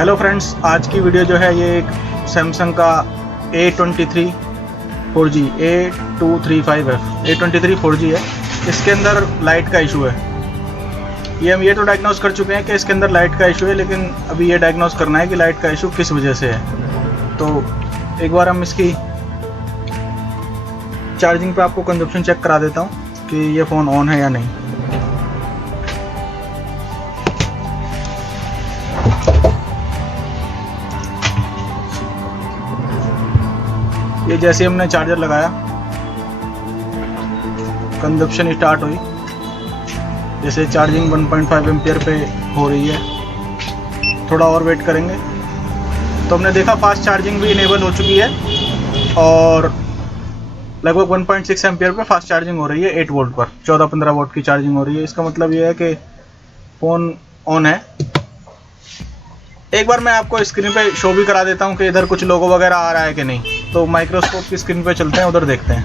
Hello friends, आज की video जो है ये एक सैमसंग का A23 4G A235F A23 4G है। इसके अंदर लाइट का इशू है। ये तो डायग्नोस कर चुके हैं कि इसके अंदर लाइट का इशू है, लेकिन अभी ये डायग्नोस करना है कि लाइट का इशू किस वजह से है। तो एक बार हम इसकी चार्जिंग पे आपको कंजप्शन चेक करा देता हूँ कि ये फ़ोन ऑन है या नहीं। ये जैसे हमने चार्जर लगाया, कंजप्शन स्टार्ट हुई। जैसे चार्जिंग 1.5 एम्पियर पे हो रही है। थोड़ा और वेट करेंगे तो हमने देखा फास्ट चार्जिंग भी इनेबल हो चुकी है और लगभग 1.6 एम्पियर पे फास्ट चार्जिंग हो रही है। 8 वोल्ट पर 14-15 वोल्ट की चार्जिंग हो रही है। इसका मतलब ये है कि फ़ोन ऑन है। एक बार मैं आपको स्क्रीन पे शो भी करा देता हूँ कि इधर कुछ लोगो वगैरह आ रहा है कि नहीं। तो माइक्रोस्कोप की स्क्रीन पे चलते हैं, उधर देखते हैं।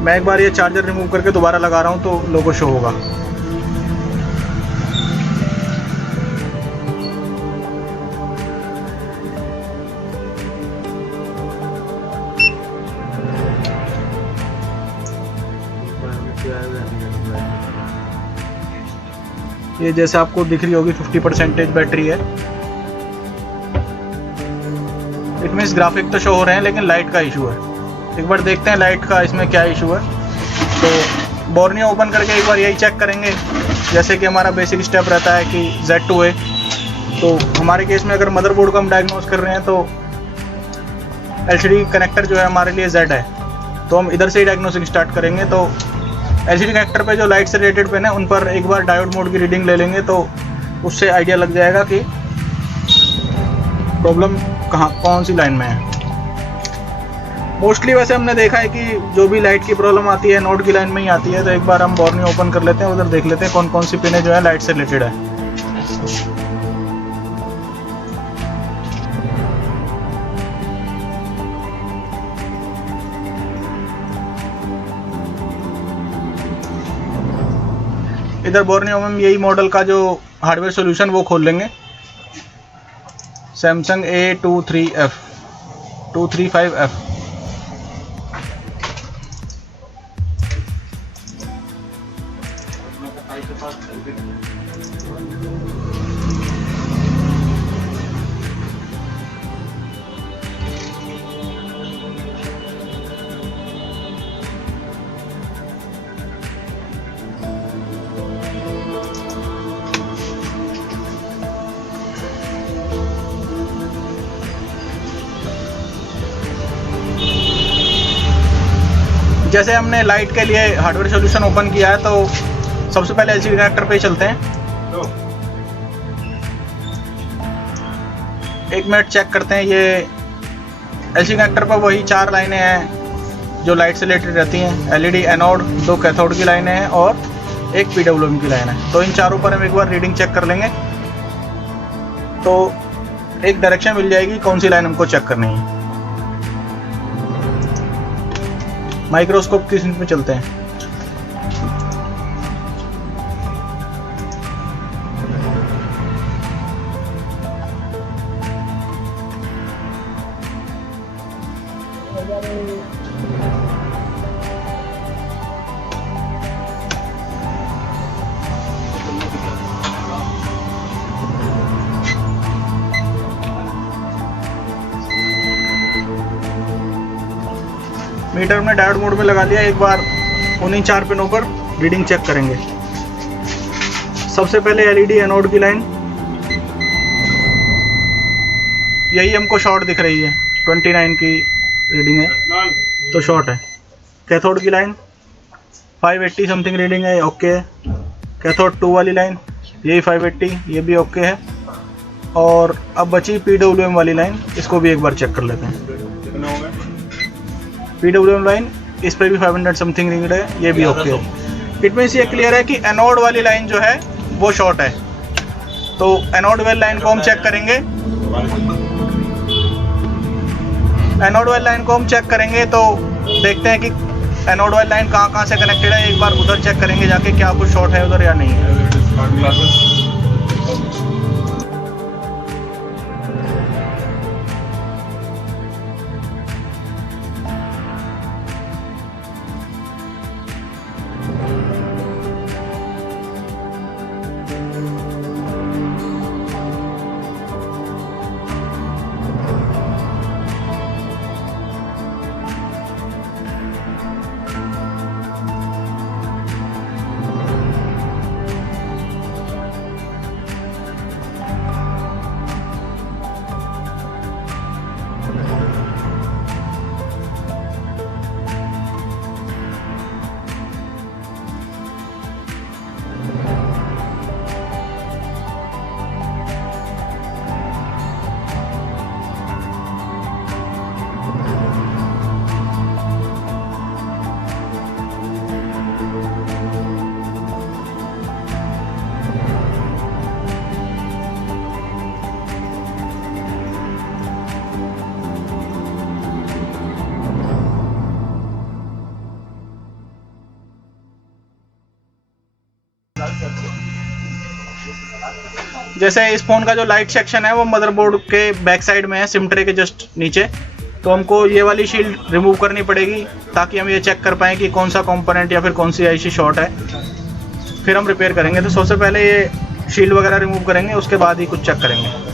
मैं एक बार ये चार्जर रिमूव करके दोबारा लगा रहा हूँ तो लोगो शो होगा। ये जैसे आपको दिख रही होगी 50% बैटरी है। इट मीन्स ग्राफिक तो शो हो रहे हैं लेकिन लाइट का इशू है। एक बार देखते हैं लाइट का इसमें क्या इशू है। तो बोर्नियो ओपन करके एक बार यही चेक करेंगे। जैसे कि हमारा बेसिक स्टेप रहता है कि Z2 है। तो हमारे केस में अगर मदरबोर्ड को हम डायग्नोस कर रहे हैं तो LCD कनेक्टर जो है हमारे लिए Z है। तो हम इधर से ही डायग्नोसिंग स्टार्ट करेंगे। तो LCD कनेक्टर पे जो लाइट से रिलेटेड पिन है उन पर एक बार डायोड मोड की रीडिंग ले लेंगे तो उससे आइडिया लग जाएगा कि प्रॉब्लम कौन सी लाइन में है। मोस्टली वैसे हमने देखा है कि जो भी लाइट की प्रॉब्लम आती है नोड की लाइन में ही आती है। तो एक बार हम बोर्नियो ओपन कर लेते हैं, उधर देख लेते हैं कौन कौन सी पिनें जो है लाइट से रिलेटेड है। इधर बोर्नियो में यही मॉडल का जो हार्डवेयर सॉल्यूशन वो खोल लेंगे। सैमसंग A235F जैसे हमने लाइट के लिए हार्डवेयर सॉल्यूशन ओपन किया है तो सबसे पहले LCD कनेक्टर पे ही चलते हैं। एक मिनट चेक करते हैं। ये LCD कनेक्टर पर वही 4 लाइनें हैं जो लाइट से रिलेटेड रहती हैं। LED एनोड, 2 कैथोड की लाइनें हैं और एक PWM की लाइन है। तो इन चारों पर हम एक बार रीडिंग चेक कर लेंगे तो एक डायरेक्शन मिल जाएगी कौन सी लाइन हमको चेक करनी है। माइक्रोस्कोप की स्क्रीन पे चलते हैं। मीटर में डायोड मोड में लगा लिया। एक बार उन्हीं 4 पिनों पर रीडिंग चेक करेंगे। सबसे पहले LED एनोड की लाइन, यही हमको शॉर्ट दिख रही है। 29 की रीडिंग है तो शॉर्ट है। कैथोड की लाइन 580 समथिंग रीडिंग है, ओके है। कैथोड 2 वाली लाइन यही 580, ये भी ओके है। और अब बची PWM वाली लाइन, इसको भी एक बार चेक कर लेते हैं। PWM लाइन इस पर भी 500 समथिंग रीड है, ये भी ओके है। इट मीन्स ये क्लियर है कि एनोड वाली लाइन जो है वो शॉर्ट है। तो एनोड वाली लाइन को हम चेक करेंगे एनोड वाली लाइन को हम चेक करेंगे तो देखते हैं कि एनोड वाली लाइन कहाँ से कनेक्टेड है। एक बार उधर चेक करेंगे जाके क्या कुछ शॉर्ट है उधर या नहीं है। जैसे इस फ़ोन का जो लाइट सेक्शन है वो मदरबोर्ड के बैक साइड में है, सिम ट्रे के जस्ट नीचे। तो हमको ये वाली शील्ड रिमूव करनी पड़ेगी ताकि हम ये चेक कर पाएँ कि कौन सा कंपोनेंट या फिर कौन सी आईसी शॉर्ट है, फिर हम रिपेयर करेंगे। तो सबसे पहले ये शील्ड वगैरह रिमूव करेंगे, उसके बाद ही कुछ चेक करेंगे।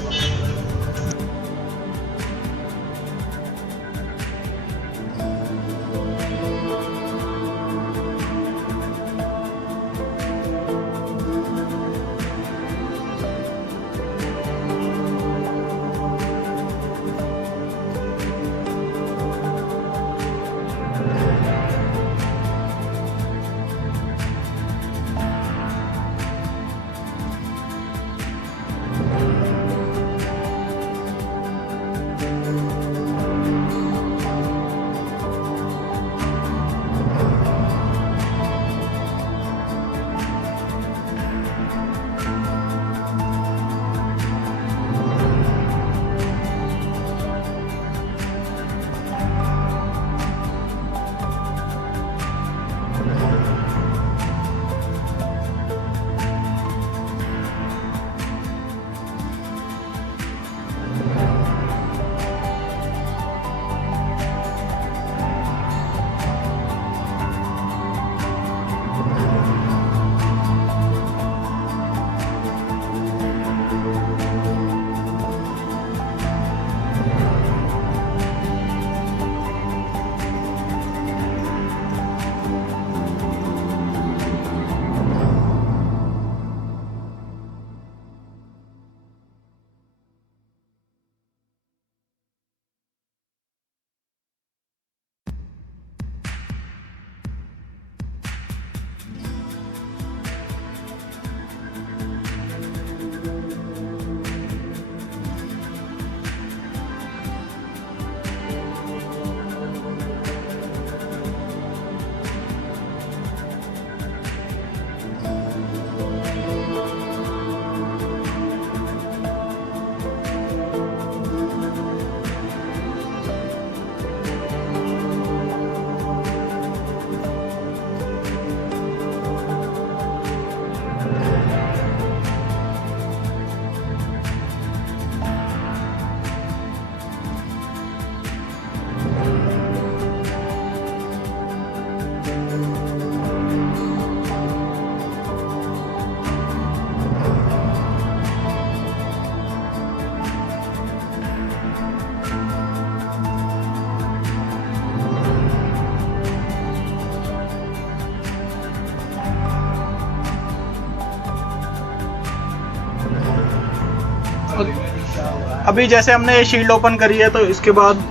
अभी जैसे हमने ये शील्ड ओपन करी है तो इसके बाद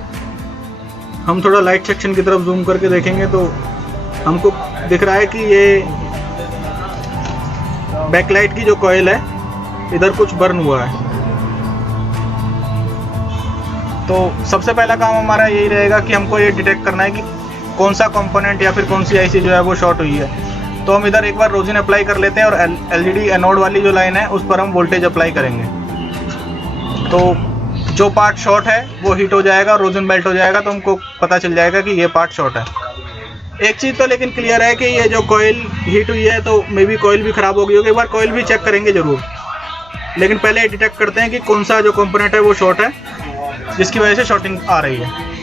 हम थोड़ा लाइट सेक्शन की तरफ जूम करके देखेंगे तो हमको दिख रहा है कि ये बैकलाइट की जो कॉइल है इधर कुछ बर्न हुआ है। तो सबसे पहला काम हमारा यही रहेगा कि हमको ये डिटेक्ट करना है कि कौन सा कंपोनेंट या फिर कौन सी आईसी जो है वो शॉर्ट हुई है। तो हम इधर एक बार रोजिन अप्लाई कर लेते हैं और एलईडी एनोड वाली जो लाइन है उस पर हम वोल्टेज अप्लाई करेंगे। तो जो पार्ट शॉर्ट है वो हीट हो जाएगा, रोजन बेल्ट हो जाएगा, तो हमको पता चल जाएगा कि ये पार्ट शॉर्ट है। एक चीज़ तो लेकिन क्लियर है कि ये जो कॉइल हीट हुई है तो मे बी कॉइल भी ख़राब हो गई होगी। एक बार कॉइल भी चेक करेंगे ज़रूर, लेकिन पहले डिटेक्ट करते हैं कि कौन सा जो कंपोनेंट है वो शॉर्ट है, जिसकी वजह से शॉर्टिंग आ रही है।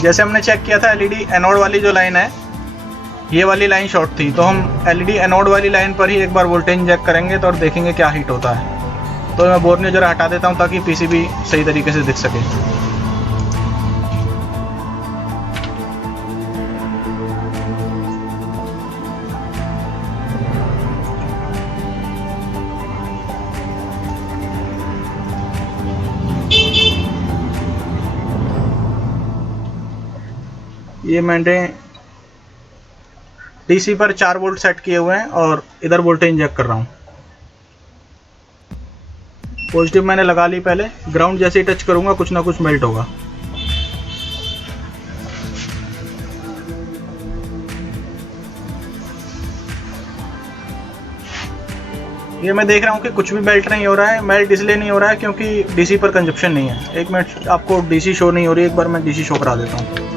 जैसे हमने चेक किया था एलईडी एनोड वाली जो लाइन है, ये वाली लाइन शॉर्ट थी, तो हम एलईडी एनोड वाली लाइन पर ही एक बार वोल्टेज चेक करेंगे तो और देखेंगे क्या हीट होता है। तो मैं बोर्ड ने जरा हटा देता हूँ ताकि पीसीबी सही तरीके से दिख सके। ये मैंने डीसी पर 4 वोल्ट सेट किए हुए हैं और इधर वोल्टेज इंजेक्ट कर रहा हूँ। पॉजिटिव मैंने लगा ली पहले, ग्राउंड जैसे ही टच करूँगा कुछ ना कुछ मेल्ट होगा। ये मैं देख रहा हूँ कि कुछ भी मेल्ट नहीं हो रहा है। मेल्ट इसलिए नहीं हो रहा है क्योंकि डीसी पर कंजप्शन नहीं है। एक मिनट, आपको डीसी शो नहीं हो रही, एक बार मैं डीसी शो करा देता हूँ।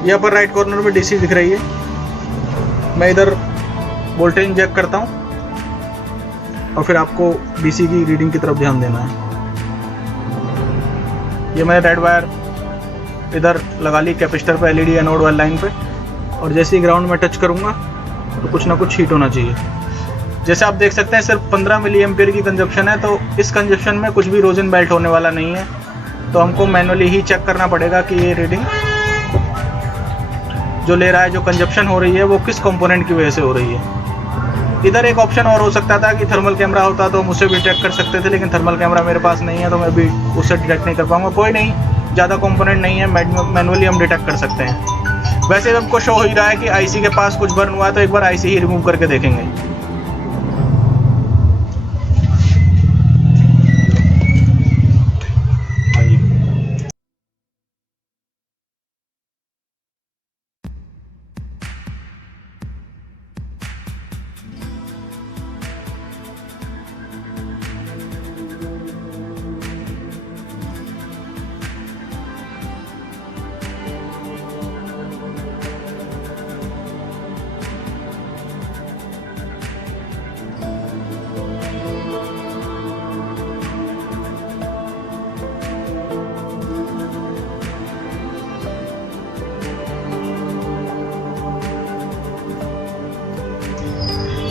यहाँ पर राइट कॉर्नर में डीसी दिख रही है। मैं इधर वोल्टेज इंजेक्ट करता हूँ और फिर आपको डीसी की रीडिंग की तरफ ध्यान देना है। ये मैंने रेड वायर इधर लगा ली कैपेसिटर पे, एलईडी एनोड वाली लाइन पे, और जैसे ही ग्राउंड में टच करूँगा तो कुछ ना कुछ हीट होना चाहिए। जैसे आप देख सकते हैं सिर्फ 15 मिली एम्पियर की कंजप्शन है, तो इस कंजप्शन में कुछ भी रोजन बेल्ट होने वाला नहीं है। तो हमको मैनुअली ही चेक करना पड़ेगा कि ये रीडिंग जो ले रहा है, जो कंजप्शन हो रही है, वो किस कंपोनेंट की वजह से हो रही है। इधर एक ऑप्शन और हो सकता था कि थर्मल कैमरा होता तो हम उससे भी डिटेक्ट कर सकते थे, लेकिन थर्मल कैमरा मेरे पास नहीं है तो मैं भी उससे डिटेक्ट नहीं कर पाऊंगा। कोई नहीं, ज़्यादा कंपोनेंट नहीं है, मैनुअली हम डिटेक्ट कर सकते हैं। वैसे हमको शो हो ही रहा है कि आईसी के पास कुछ बर्न हुआ है, तो एक बार आईसी ही रिमूव करके देखेंगे।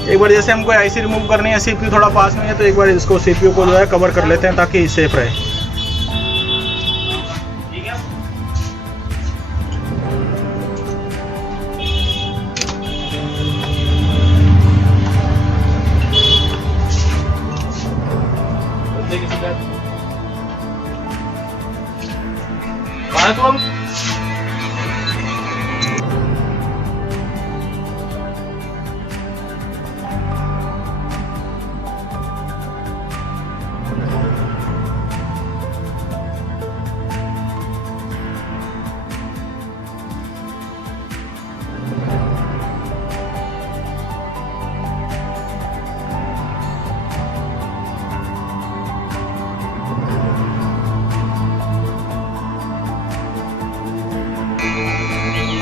एक बार जैसे हमको आईसी रिमूव करनी है, सीपीयू थोड़ा पास में है, तो एक बार इसको सीपीयू को जो है कवर कर लेते हैं ताकि सेफ रहे।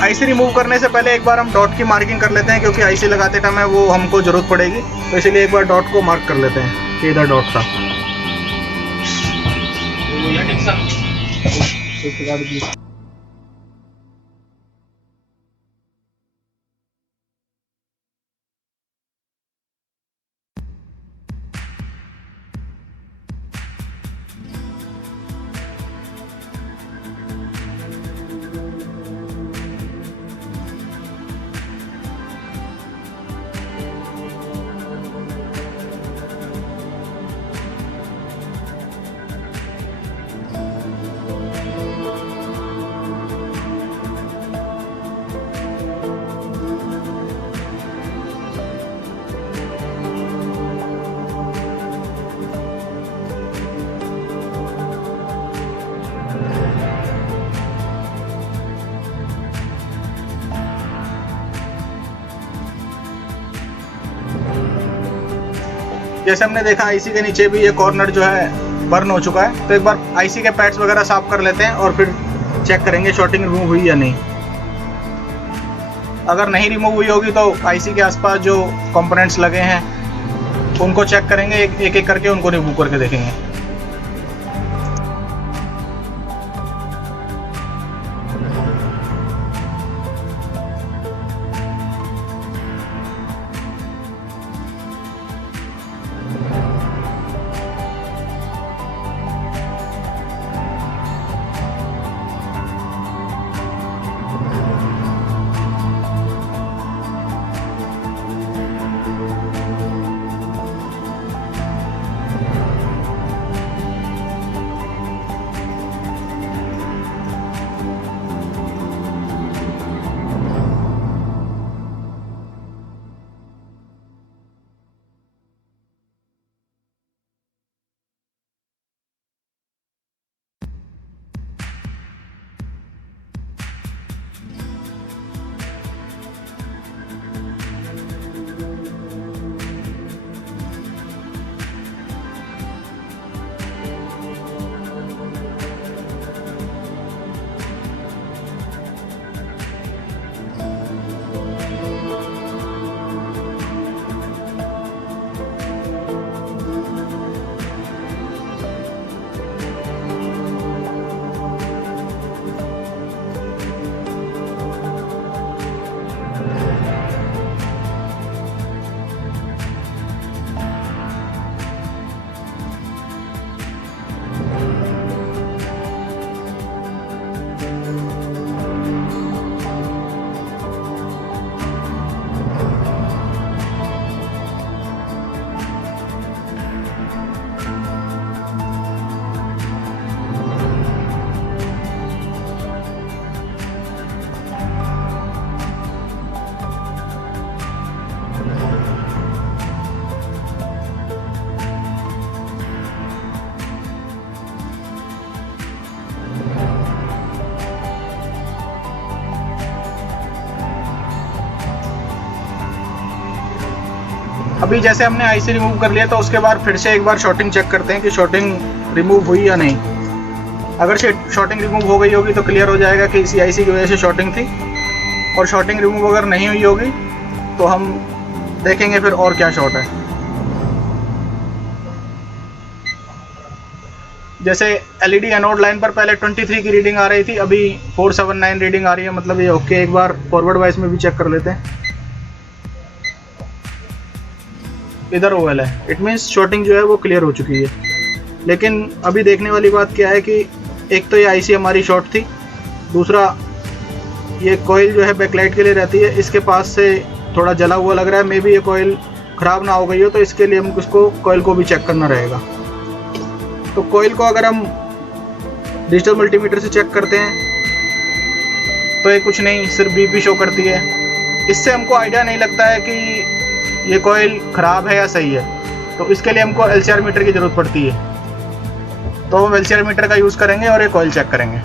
आईसी रिमूव करने से पहले एक बार हम डॉट की मार्किंग कर लेते हैं, क्योंकि आईसी लगाते टाइम वो हमको ज़रूरत पड़ेगी, तो इसीलिए एक बार डॉट को मार्क कर लेते हैं कि इधर डॉट था। जैसे हमने देखा आईसी के नीचे भी ये कॉर्नर जो है बर्न हो चुका है, तो एक बार आईसी के पैड्स वगैरह साफ कर लेते हैं और फिर चेक करेंगे शॉर्टिंग रिमूव हुई या नहीं। अगर नहीं रिमूव हुई होगी तो आईसी के आसपास जो कंपोनेंट्स लगे हैं उनको चेक करेंगे, एक एक करके उनको रिमूव करके देखेंगे। अभी जैसे हमने आईसी रिमूव कर लिया, तो उसके बाद फिर से एक बार शॉर्टिंग चेक करते हैं कि शॉर्टिंग रिमूव हुई या नहीं। अगर शॉर्टिंग रिमूव हो गई होगी तो क्लियर हो जाएगा कि इसी आईसी की वजह से शॉर्टिंग थी, और शॉर्टिंग रिमूव अगर नहीं हुई होगी तो हम देखेंगे फिर और क्या शॉर्ट है। जैसे एलईडी एनोड लाइन पर पहले 23 की रीडिंग आ रही थी, अभी 479 रीडिंग आ रही है, मतलब ये ओके। एक बार फॉरवर्ड वाइज में भी चेक कर लेते हैं। इधर ओएल है, इट मीन्स शॉर्टिंग जो है वो क्लियर हो चुकी है। लेकिन अभी देखने वाली बात क्या है कि एक तो ये आईसी हमारी शॉर्ट थी, दूसरा ये कॉइल जो है बैकलाइट के लिए रहती है, इसके पास से थोड़ा जला हुआ लग रहा है। मे बी ये कॉइल ख़राब ना हो गई हो, तो इसके लिए हम उसको कॉइल को भी चेक करना रहेगा। तो कॉइल को अगर हम डिजिटल मल्टीमीटर से चेक करते हैं तो ये कुछ नहीं, सिर्फ बीपी शो करती है। इससे हमको आइडिया नहीं लगता है कि ये कॉइल ख़राब है या सही है, तो इसके लिए हमको एलसीआर मीटर की ज़रूरत पड़ती है। तो हम एलसीआर मीटर का यूज़ करेंगे और ये कॉइल चेक करेंगे।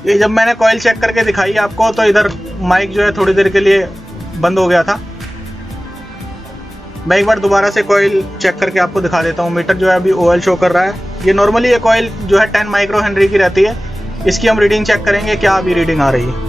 ये जब मैंने कॉइल चेक करके दिखाई आपको तो इधर माइक जो है थोड़ी देर के लिए बंद हो गया था। मैं एक बार दोबारा से कॉइल चेक करके आपको दिखा देता हूँ। मीटर जो है अभी OL शो कर रहा है। ये नॉर्मली ये कॉइल जो है 10 माइक्रो हेनरी की रहती है। इसकी हम रीडिंग चेक करेंगे क्या अभी रीडिंग आ रही है।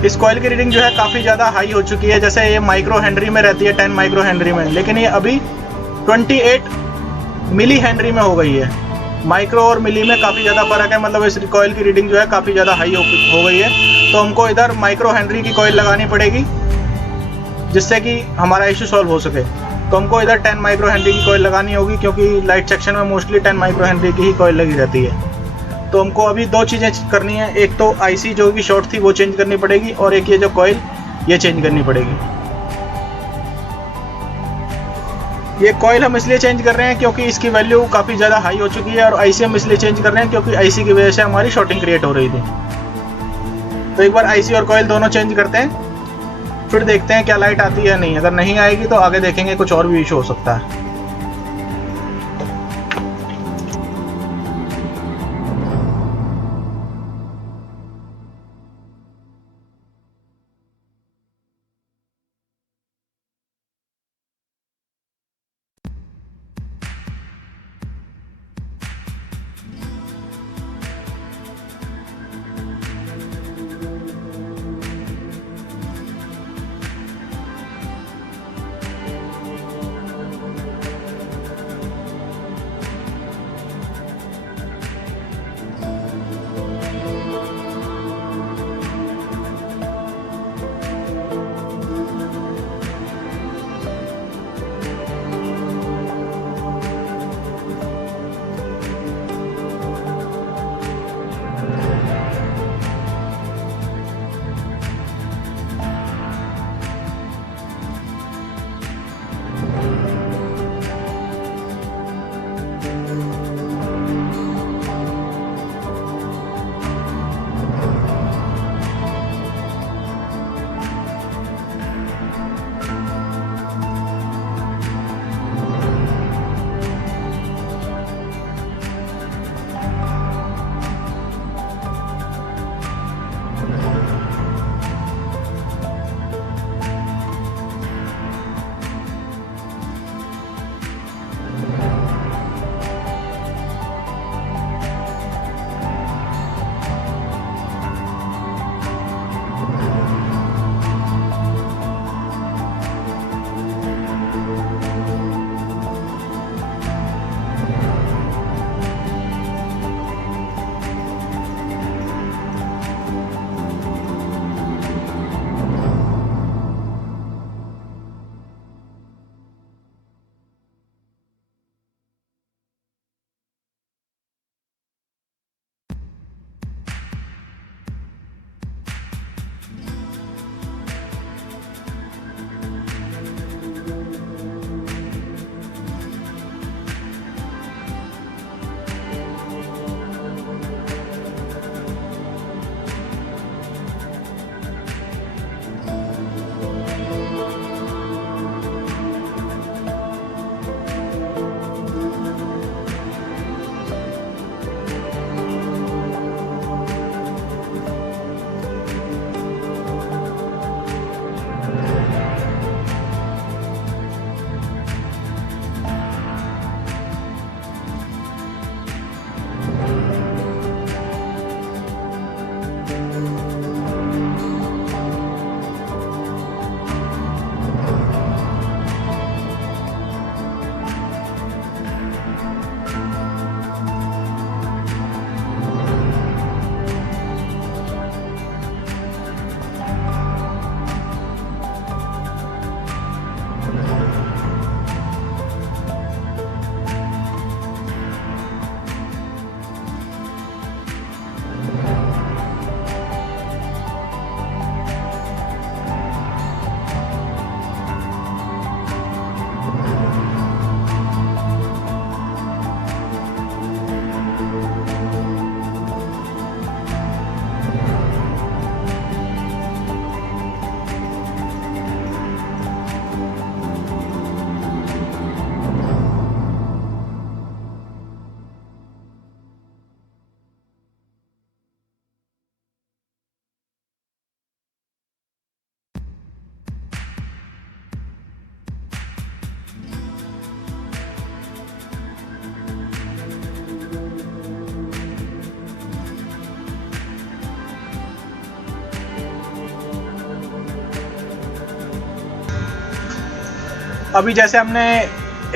इस कॉइल की रीडिंग जो है काफ़ी ज़्यादा हाई हो चुकी है। जैसे ये माइक्रो हेनरी में रहती है 10 माइक्रो हेनरी में, लेकिन ये अभी 28 मिली हेनरी में हो गई है। माइक्रो और मिली में काफ़ी ज़्यादा फ़र्क है, मतलब इस कॉइल की रीडिंग जो है काफ़ी ज़्यादा हाई हो गई है। तो हमको इधर माइक्रो हेनरी की कॉइल लगानी पड़ेगी जिससे कि हमारा इशू सॉल्व हो सके। तो हमको इधर 10 माइक्रो हेनरी की कॉइल लगानी होगी, क्योंकि लाइट सेक्शन में मोस्टली 10 माइक्रो हेनरी की ही कॉइल लगी रहती है। तो हमको अभी दो चीज़ें करनी है, एक तो आईसी जो कि शॉर्ट थी वो चेंज करनी पड़ेगी, और एक ये जो कॉइल ये चेंज करनी पड़ेगी। ये कॉइल हम इसलिए चेंज कर रहे हैं क्योंकि इसकी वैल्यू काफ़ी ज़्यादा हाई हो चुकी है, और आईसी हम इसलिए चेंज कर रहे हैं क्योंकि आईसी की वजह से हमारी शॉर्टिंग क्रिएट हो रही थी। तो एक बार आईसी और कॉइल दोनों चेंज करते हैं, फिर देखते हैं क्या लाइट आती है या नहीं। अगर नहीं आएगी तो आगे देखेंगे कुछ और भी इशू हो सकता है। अभी जैसे हमने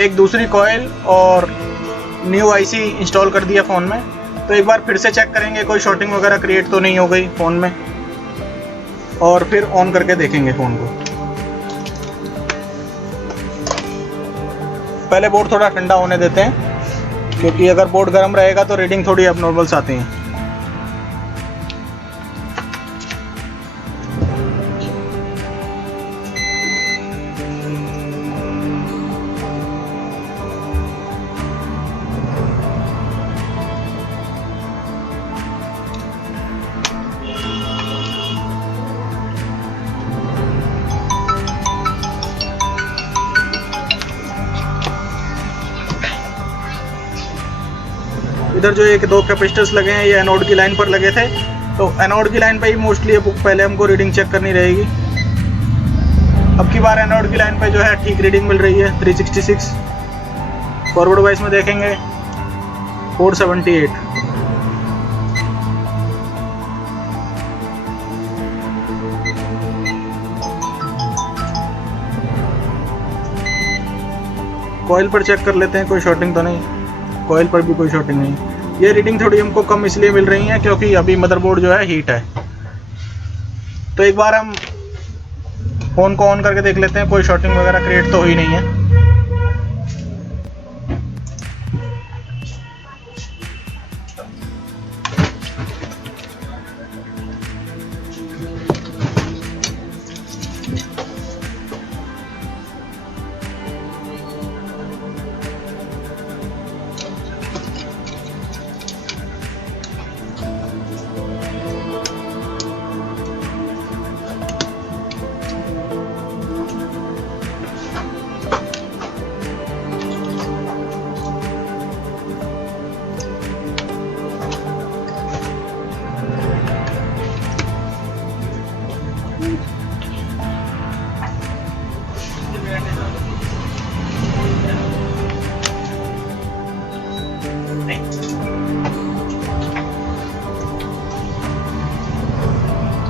एक दूसरी कॉइल और न्यू आईसी इंस्टॉल कर दिया फ़ोन में, तो एक बार फिर से चेक करेंगे कोई शॉर्टिंग वगैरह क्रिएट तो नहीं हो गई फ़ोन में, और फिर ऑन करके देखेंगे फ़ोन को। पहले बोर्ड थोड़ा ठंडा होने देते हैं, क्योंकि अगर बोर्ड गर्म रहेगा तो रीडिंग थोड़ी अबनॉर्मल्स आती हैं। इधर जो एक दो कैपेसिटर्स लगे हैं ये एनोड की लाइन पर लगे थे, तो एनोड की लाइन पे ही मोस्टली पहले हमको रीडिंग चेक करनी रहेगी। अब की बार एनोड की लाइन पे जो है ठीक रीडिंग मिल रही है 366। फॉरवर्ड वाइज में देखेंगे 478। कॉइल पर चेक कर लेते हैं, कोई शॉर्टिंग तो नहीं, कॉइल पर भी कोई शॉर्टिंग नहीं। ये रीडिंग थोड़ी हमको कम इसलिए मिल रही है क्योंकि अभी मदरबोर्ड जो है हीट है। तो एक बार हम फ़ोन को ऑन करके देख लेते हैं, कोई शॉर्टिंग वगैरह क्रिएट तो हुई नहीं है।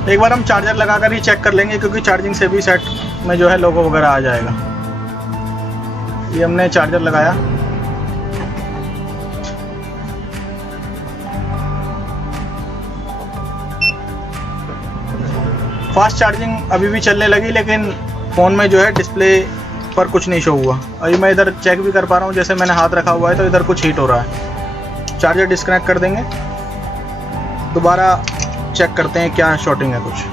एक बार हम चार्जर लगाकर ही चेक कर लेंगे, क्योंकि चार्जिंग से भी सेट में जो है लोगो वगैरह आ जाएगा। ये हमने चार्जर लगाया, फास्ट चार्जिंग अभी भी चलने लगी, लेकिन फ़ोन में जो है डिस्प्ले पर कुछ नहीं शो हुआ। अभी मैं इधर चेक भी कर पा रहा हूँ, जैसे मैंने हाथ रखा हुआ है तो इधर कुछ हीट हो रहा है। चार्जर डिस्कनेक्ट कर देंगे, दोबारा चेक करते हैं क्या शॉर्टिंग है कुछ।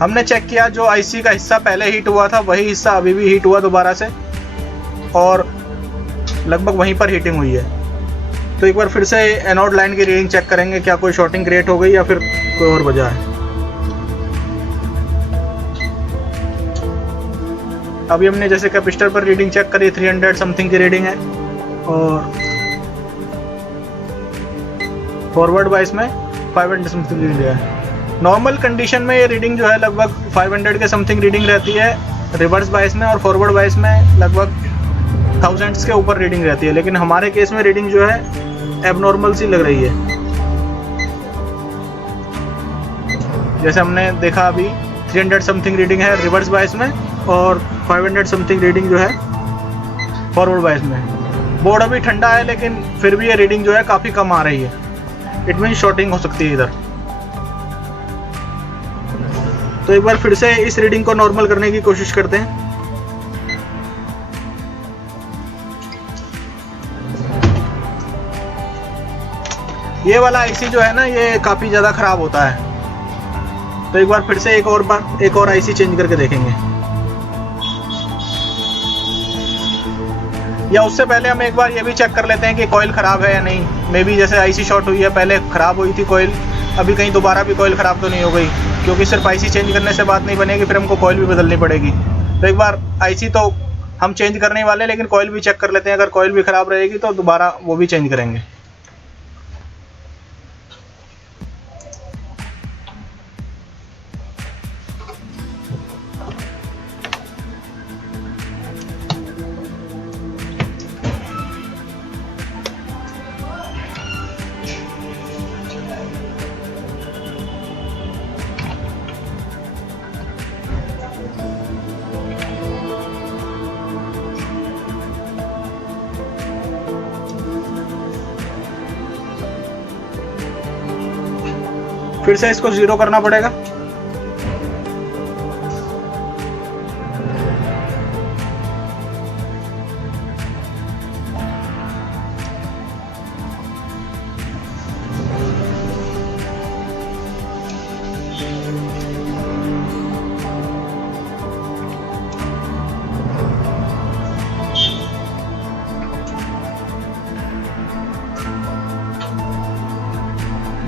हमने चेक किया, जो आईसी का हिस्सा पहले हीट हुआ था वही हिस्सा अभी भी हीट हुआ दोबारा से, और लगभग वहीं पर हीटिंग हुई है। तो एक बार फिर से एनोड लाइन की रीडिंग चेक करेंगे, क्या कोई शॉर्टिंग क्रिएट हो गई या फिर कोई और वजह है। अभी हमने जैसे कैपेसिटर पर रीडिंग चेक करी, 300 समथिंग की रीडिंग है, और फॉरवर्ड वाइज में 500 समथिंग रीडिंग है। नॉर्मल कंडीशन में ये रीडिंग जो है लगभग 500 के समथिंग रीडिंग रहती है रिवर्स बाइस में, और फॉरवर्ड बाइस में लगभग 1000s के ऊपर रीडिंग रहती है। लेकिन हमारे केस में रीडिंग जो है एबनॉर्मल सी लग रही है। जैसे हमने देखा अभी 300 समथिंग रीडिंग है रिवर्स बाइस में, और 500 समथिंग रीडिंग जो है फॉरवर्ड बाइस में। बोर्ड अभी ठंडा है, लेकिन फिर भी ये रीडिंग जो है काफ़ी कम आ रही है। इट मीन शॉर्टिंग हो सकती है इधर। तो एक बार फिर से इस रीडिंग को नॉर्मल करने की कोशिश करते हैं। ये वाला आईसी जो है ना, ये काफ़ी ज़्यादा ख़राब होता है। तो एक बार फिर से एक और आईसी चेंज करके देखेंगे, या उससे पहले हम एक बार ये भी चेक कर लेते हैं कि कॉइल ख़राब है या नहीं। मे बी जैसे आईसी शॉर्ट हुई है, पहले ख़राब हुई थी कॉइल, अभी कहीं दोबारा भी कॉइल ख़राब तो नहीं हो गई। क्योंकि सिर्फ आईसी चेंज करने से बात नहीं बनेगी, फिर हमको कॉइल भी बदलनी पड़ेगी। तो एक बार आईसी तो हम चेंज करने वाले हैं, लेकिन कॉइल भी चेक कर लेते हैं। अगर कॉइल भी ख़राब रहेगी तो दोबारा वो भी चेंज करेंगे। फिर से इसको 0 करना पड़ेगा।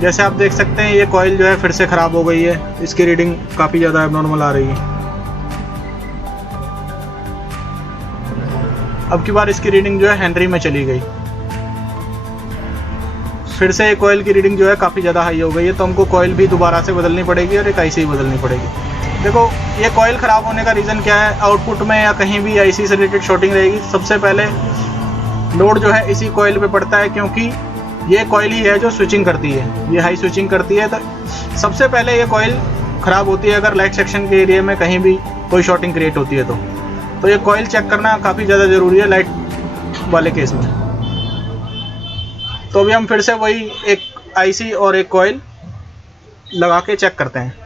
जैसे आप देख सकते हैं ये कॉइल जो है फिर से ख़राब हो गई है। इसकी रीडिंग काफ़ी ज़्यादा एबनॉर्मल आ रही है। अब की बार इसकी रीडिंग जो है हेनरी में चली गई। फिर से ये कॉइल की रीडिंग जो है काफ़ी ज़्यादा हाई हो गई है, तो हमको कॉइल भी दोबारा से बदलनी पड़ेगी और एक आईसी ही बदलनी पड़ेगी। देखो ये कॉइल ख़राब होने का रीज़न क्या है, आउटपुट में या कहीं भी आईसी से रिलेटेड शॉर्टिंग रहेगी। सबसे पहले लोड जो है इसी कॉइल पे पड़ता है, क्योंकि ये कॉइल ही है जो स्विचिंग करती है, ये हाई स्विचिंग करती है। तो सबसे पहले ये कॉइल ख़राब होती है अगर लाइट सेक्शन के एरिया में कहीं भी कोई शॉर्टिंग क्रिएट होती है तो ये कॉइल चेक करना काफ़ी ज़्यादा ज़रूरी है लाइट वाले केस में। तो अभी हम फिर से वही एक आईसी और एक कॉइल लगा के चेक करते हैं।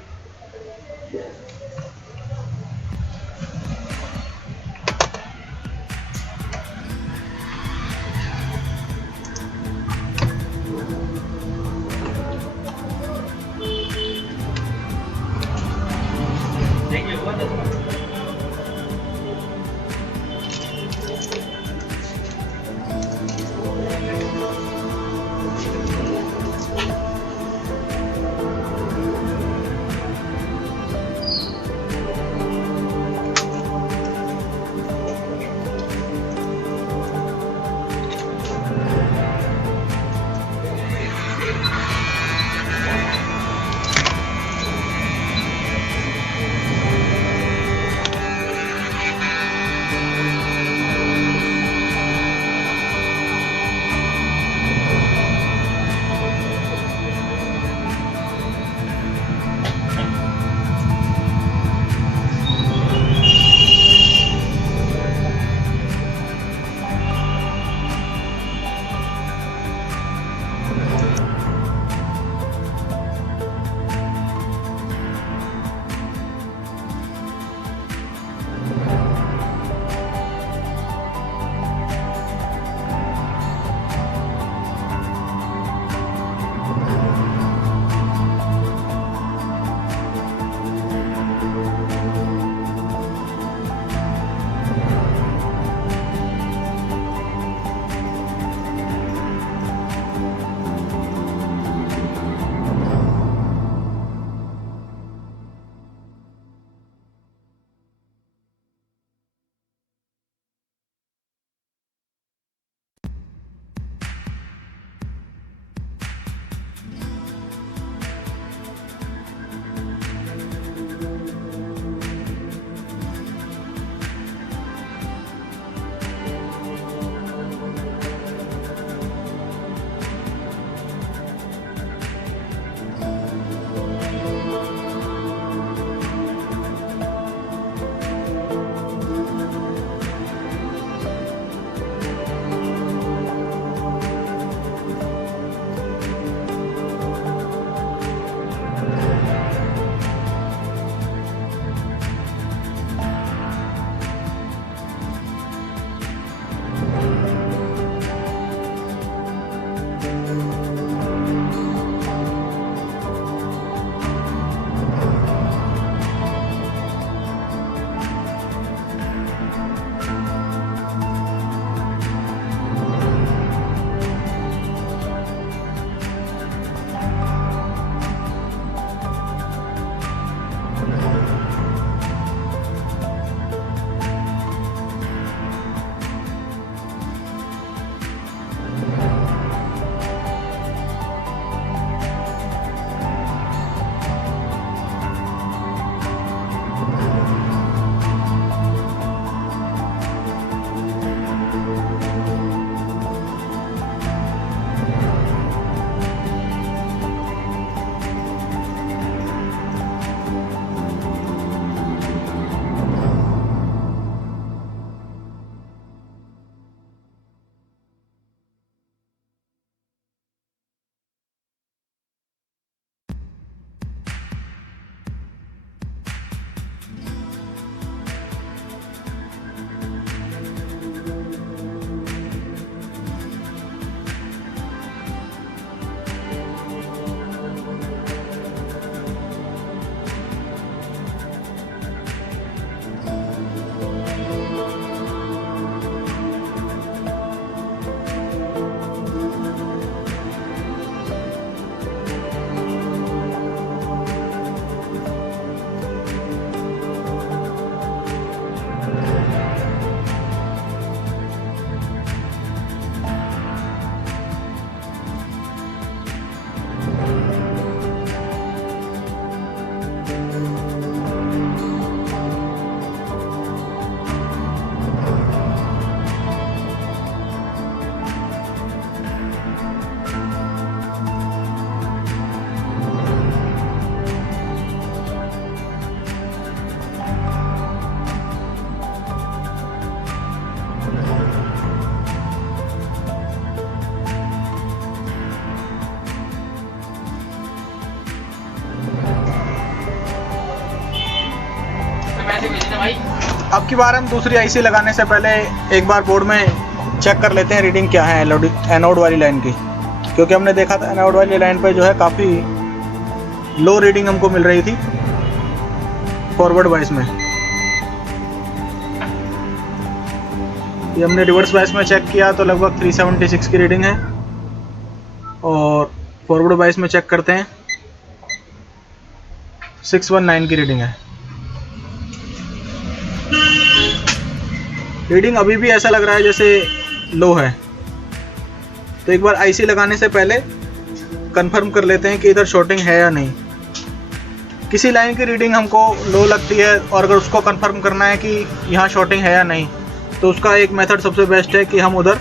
अब की बार हम दूसरी आईसी लगाने से पहले एक बार बोर्ड में चेक कर लेते हैं रीडिंग क्या है एनोड वाली लाइन की, क्योंकि हमने देखा था एनोड वाली लाइन पे जो है काफ़ी लो रीडिंग हमको मिल रही थी फॉरवर्ड वाइस में। ये हमने रिवर्स वाइस में चेक किया तो लगभग 376 की रीडिंग है, और फॉरवर्ड वाइस में चेक करते हैं 619 की रीडिंग है। रीडिंग अभी भी ऐसा लग रहा है जैसे लो है, तो एक बार आईसी लगाने से पहले कंफर्म कर लेते हैं कि इधर शॉर्टिंग है या नहीं। किसी लाइन की रीडिंग हमको लो लगती है और अगर उसको कंफर्म करना है कि यहाँ शॉर्टिंग है या नहीं, तो उसका एक मेथड सबसे बेस्ट है कि हम उधर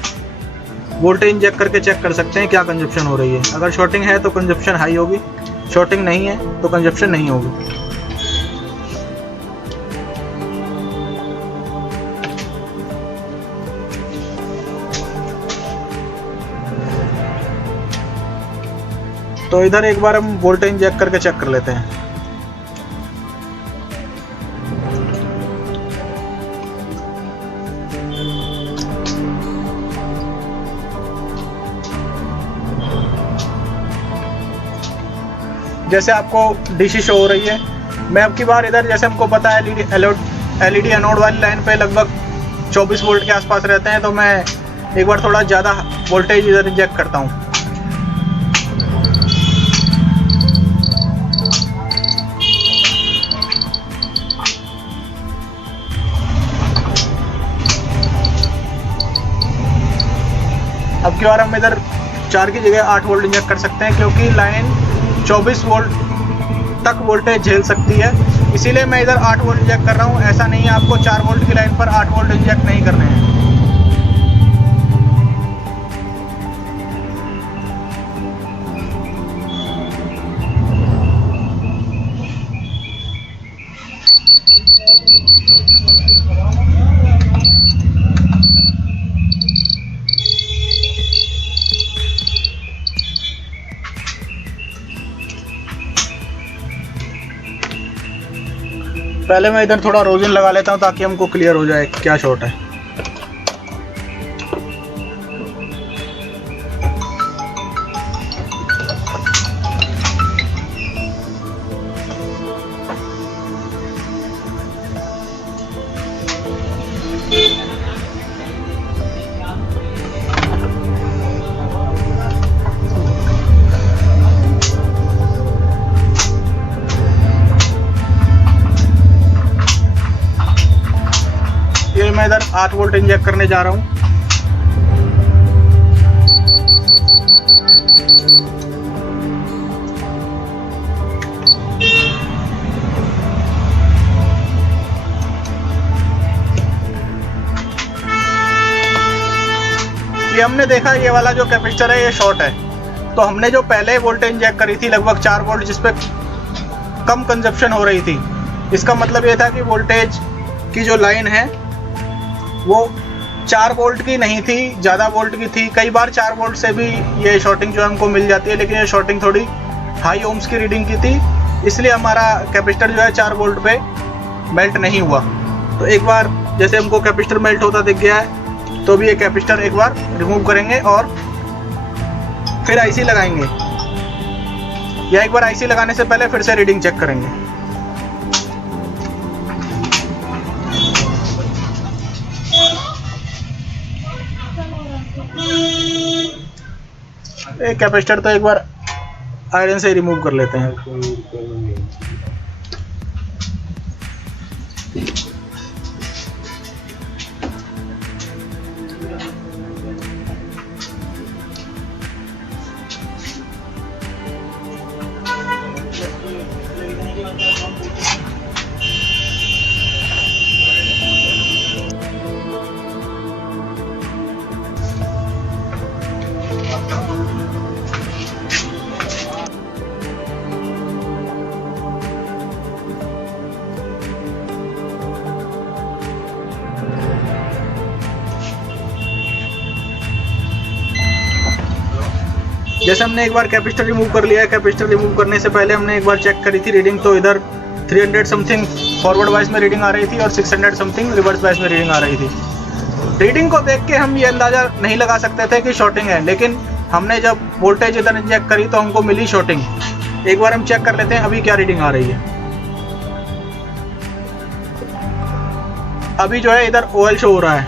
वोल्टेज इंजेक्ट करके चेक कर सकते हैं क्या कंजप्शन हो रही है। अगर शॉर्टिंग है तो कंजप्शन हाई होगी, शॉर्टिंग नहीं है तो कंजप्शन नहीं होगी। तो इधर एक बार हम वोल्टेज इंजेक्ट करके चेक कर लेते हैं। जैसे आपको डीसी शो हो रही है, मैं अब की बार इधर जैसे हमको पता है एलईडी एनोड वाली लाइन पे लगभग 24 वोल्ट के आसपास रहते हैं, तो मैं एक बार थोड़ा ज़्यादा वोल्टेज इधर इंजेक्ट करता हूँ। अब की बार हम इधर 4 की जगह 8 वोल्ट इंजेक्ट कर सकते हैं, क्योंकि लाइन 24 वोल्ट तक वोल्टेज झेल सकती है, इसीलिए मैं इधर 8 वोल्ट इंजेक्ट कर रहा हूँ। ऐसा नहीं है आपको 4 वोल्ट की लाइन पर 8 वोल्ट इंजेक्ट नहीं करने हैं। पहले मैं इधर थोड़ा रोजिन लगा लेता हूँ ताकि हमको क्लियर हो जाए क्या शॉर्ट है। मैं इधर 8 वोल्ट इंजेक्ट करने जा रहा हूँ। ये हमने देखा ये वाला जो कैपेसिटर है ये शॉर्ट है, तो हमने जो पहले वोल्टेज इंजेक्ट करी थी लगभग 4 वोल्ट जिसपे कम कंजप्शन हो रही थी, इसका मतलब ये था कि वोल्टेज की जो लाइन है वो 4 वोल्ट की नहीं थी, ज़्यादा वोल्ट की थी। कई बार 4 वोल्ट से भी ये शॉर्टिंग जो हमको मिल जाती है, लेकिन ये शॉर्टिंग थोड़ी हाई ओम्स की रीडिंग की थी, इसलिए हमारा कैपेसिटर जो है 4 वोल्ट पे मेल्ट नहीं हुआ। तो एक बार जैसे हमको कैपेसिटर मेल्ट होता दिख गया है, तो भी ये कैपेसिटर एक बार रिमूव करेंगे और फिर आईसी लगाएंगे, या एक बार आईसी लगाने से पहले फिर से रीडिंग चेक करेंगे। एक कैपेसिटर तो एक बार आयरन से रिमूव कर लेते हैं। जैसे हमने एक बार कैपेसिटर रिमूव कर लिया है, कैपेसिटर रिमूव करने से पहले हमने एक बार चेक करी थी रीडिंग, तो इधर 300 समथिंग फॉरवर्ड वाइज में रीडिंग आ रही थी और 600 समथिंग रिवर्स वाइज में रीडिंग आ रही थी। रीडिंग को देख के हम ये अंदाज़ा नहीं लगा सकते थे कि शॉर्टिंग है, लेकिन हमने जब वोल्टेज इधर चेक करी तो हमको मिली शॉर्टिंग। एक बार हम चेक कर लेते हैं अभी क्या रीडिंग आ रही है। अभी जो है इधर OL शो हो रहा है।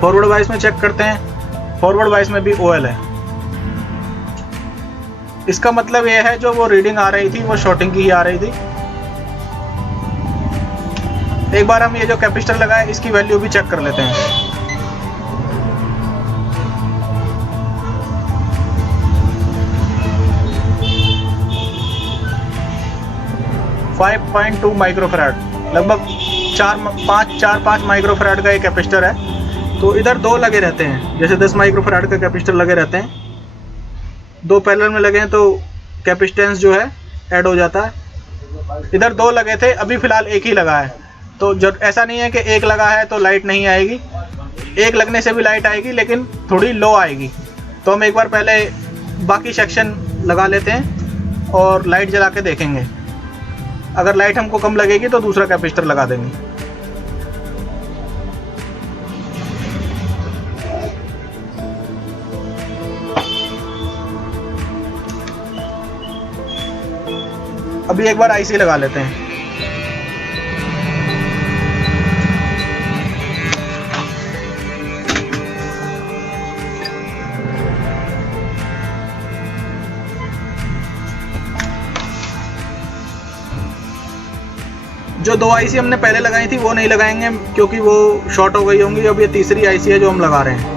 फॉरवर्ड वाइज में चेक करते हैं, फॉरवर्ड वाइज में भी OL है। इसका मतलब ये है जो वो रीडिंग आ रही थी वो शॉर्टिंग की ही आ रही थी। एक बार हम ये जो कैपेसिटर लगा है इसकी वैल्यू भी चेक कर लेते हैं। .2 माइक्रोफैराड, लगभग 4-5 माइक्रोफैराड का एक कैपेसिटर है। तो इधर दो लगे रहते हैं, जैसे 10 माइक्रोफैराड का कैपेसिटर लगे रहते हैं, दो पैरेलल में लगे हैं तो कैपेसिटेंस जो है ऐड हो जाता है। इधर दो लगे थे, अभी फ़िलहाल एक ही लगा है। तो जब ऐसा नहीं है कि एक लगा है तो लाइट नहीं आएगी, एक लगने से भी लाइट आएगी लेकिन थोड़ी लो आएगी। तो हम एक बार पहले बाकी सेक्शन लगा लेते हैं और लाइट जला के देखेंगे। अगर लाइट हमको कम लगेगी तो दूसरा कैपेसिटर लगा देंगे। अभी एक बार आईसी लगा लेते हैं। जो दो आईसी हमने पहले लगाई थी वो नहीं लगाएंगे क्योंकि वो शॉर्ट हो गई होंगी। अब ये तीसरी आईसी है जो हम लगा रहे हैं।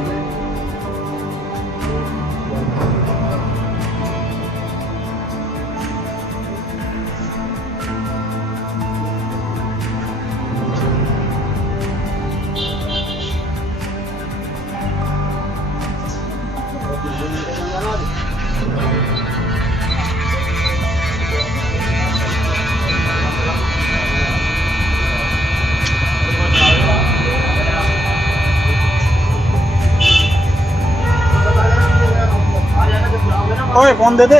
ओए फोन दे दे,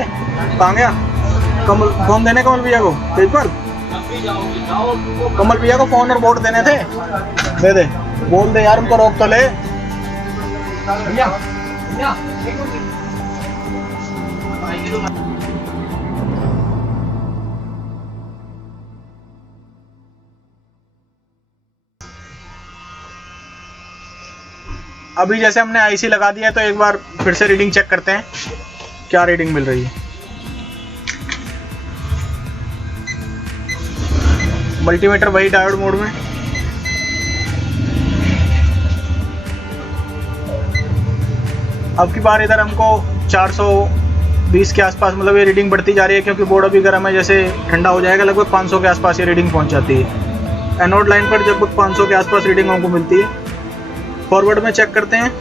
कहाँ गया कमल? फोन देने कमल भैया को, तेजपाल कमल भैया को फोन और बोर्ड देने थे, दे दे, बोल दे यार उनको रोक तो ले। अभी जैसे हमने आईसी लगा दिया तो एक बार फिर से रीडिंग चेक करते हैं क्या रीडिंग मिल रही है। मल्टीमीटर वही डायोड मोड में। अब की बार इधर हमको 420 के आसपास, मतलब ये रीडिंग बढ़ती जा रही है क्योंकि बोर्ड अभी गर्म है। जैसे ठंडा हो जाएगा लगभग 500 के आसपास ये रीडिंग पहुंच जाती है। एनोड लाइन पर लगभग 500 के आसपास रीडिंग हमको मिलती है। फॉरवर्ड में चेक करते हैं।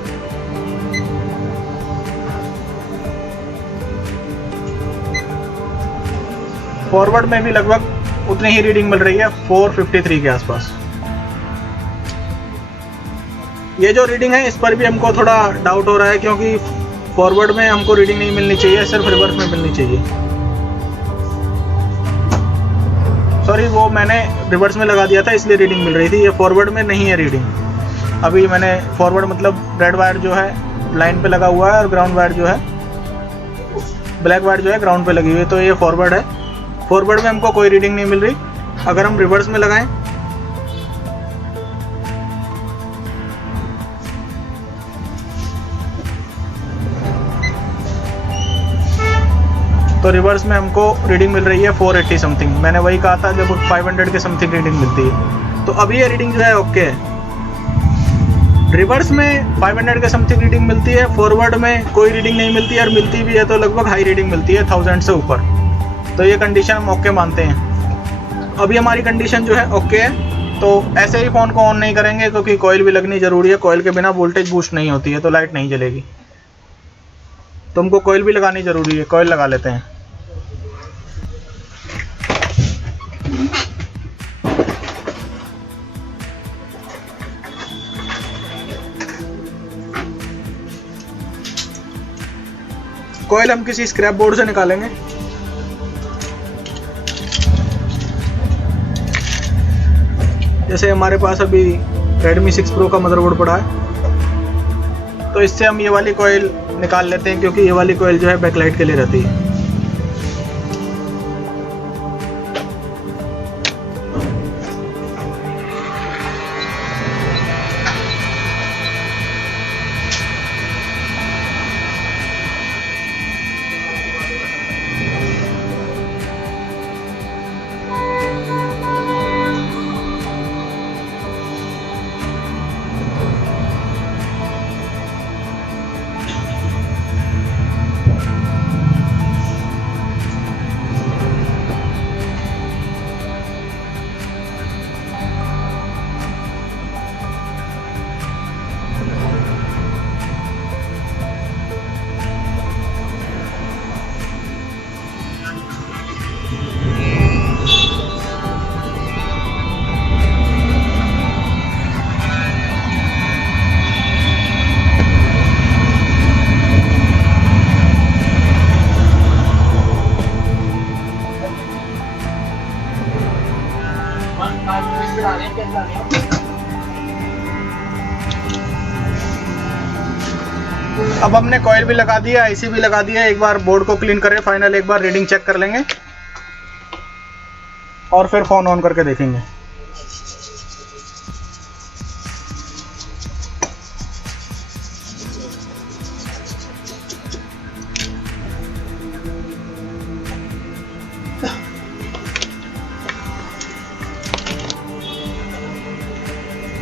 फॉरवर्ड में भी लगभग उतनी ही रीडिंग मिल रही है, 453 के आसपास। ये जो रीडिंग है इस पर भी हमको थोड़ा डाउट हो रहा है क्योंकि फॉरवर्ड में हमको रीडिंग नहीं मिलनी चाहिए, सिर्फ रिवर्स में मिलनी चाहिए। सॉरी, वो मैंने रिवर्स में लगा दिया था इसलिए रीडिंग मिल रही थी, ये फॉरवर्ड में नहीं है रीडिंग। अभी मैंने फॉरवर्ड मतलब रेड वायर जो है लाइन पे लगा हुआ है और ग्राउंड वायर जो है, ब्लैक वायर जो है ग्राउंड पे लगी हुई है, तो ये फॉरवर्ड है। फॉरवर्ड में हमको कोई रीडिंग नहीं मिल रही। अगर हम रिवर्स में लगाएं तो रिवर्स में हमको रीडिंग मिल रही है 480 समथिंग। मैंने वही कहा था जब 500 के समथिंग रीडिंग मिलती है। तो अभी ये रीडिंग जो है ओके है। रिवर्स में 500 के समथिंग रीडिंग मिलती है, फॉरवर्ड में कोई रीडिंग नहीं मिलती है, और मिलती भी है तो लगभग हाई रीडिंग मिलती है 1000 से ऊपर। तो ये कंडीशन हम ओके मानते हैं। अभी हमारी कंडीशन जो है ओके है। तो ऐसे ही फ़ोन को ऑन नहीं करेंगे क्योंकि कॉइल भी लगनी ज़रूरी है। कॉइल के बिना वोल्टेज बूस्ट नहीं होती है तो लाइट नहीं जलेगी। तो हमको कॉइल भी लगानी ज़रूरी है, कॉइल लगा लेते हैं। कॉइल हम किसी स्क्रैप बोर्ड से निकालेंगे। जैसे हमारे पास अभी Redmi 6 Pro का मदरबोर्ड पड़ा है, तो इससे हम ये वाली कॉइल निकाल लेते हैं, क्योंकि ये वाली कॉइल जो है बैकलाइट के लिए रहती है। अब हमने कॉइल भी लगा दिया, आईसी भी लगा दिया। एक बार बोर्ड को क्लीन करें, फाइनल एक बार रीडिंग चेक कर लेंगे और फिर फोन ऑन करके देखेंगे।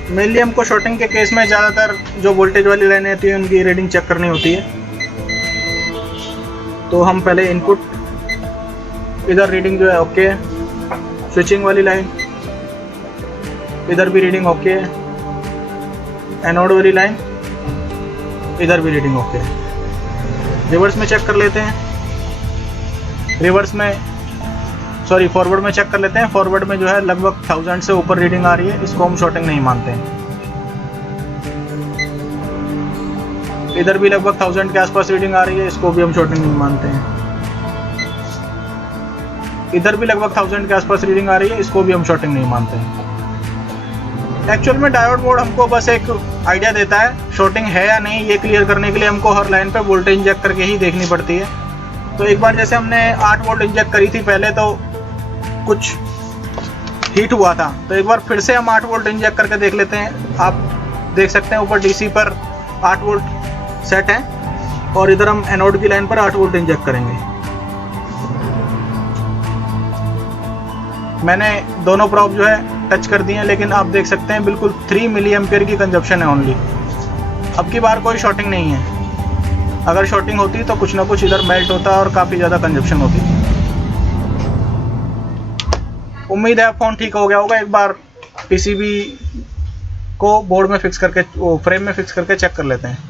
मेनली हमको शॉर्टिंग के केस में ज़्यादातर जो वोल्टेज वाली लाइनें होती है उनकी रीडिंग चेक करनी होती है। तो हम पहले इनपुट, इधर रीडिंग जो है ओके है, स्विचिंग वाली लाइन इधर भी रीडिंग ओके है, एनोड वाली लाइन इधर भी रीडिंग ओके है। रिवर्स में चेक कर लेते हैं, फॉरवर्ड में चेक कर लेते हैं। फॉरवर्ड में जो है लगभग 1000 से ऊपर रीडिंग आ रही है, इसको हम शॉर्टिंग नहीं मानते हैं। इधर भी लगभग 1000 के आसपास रीडिंग आ रही है, इसको भी हम शॉर्टिंग नहीं मानते हैं। इधर भी लगभग 1000 के आसपास रीडिंग आ रही है, इसको भी हम शॉर्टिंग नहीं मानते हैं। एक्चुअल में डायोड बोर्ड हमको बस एक आइडिया देता है शॉर्टिंग है या नहीं। ये क्लियर करने के लिए हमको हर लाइन पे वोल्टेज इंजेक्ट करके ही देखनी पड़ती है। तो एक बार जैसे हमने 8 वोल्ट इंजेक्ट करी थी पहले, तो कुछ हीट हुआ था, तो एक बार फिर से हम 8 वोल्ट इंजेक्ट करके देख लेते हैं। आप देख सकते हैं ऊपर डीसी पर 8 वोल्ट सेट है और इधर हम एनोड की लाइन पर 8 वोल्ट इंजेक्ट करेंगे। मैंने दोनों प्रॉब जो है टच कर दिए हैं, लेकिन आप देख सकते हैं बिल्कुल 3 मिली एम्पियर की कंजप्शन है ओनली। अब की बार कोई शॉर्टिंग नहीं है। अगर शॉर्टिंग होती तो कुछ ना कुछ इधर मेल्ट होता और काफ़ी ज़्यादा कंजप्शन होती। उम्मीद है फ़ोन ठीक हो गया होगा। एक बार पीसीबी को बोर्ड में फिक्स करके, वो फ्रेम में फिक्स करके चेक कर लेते हैं।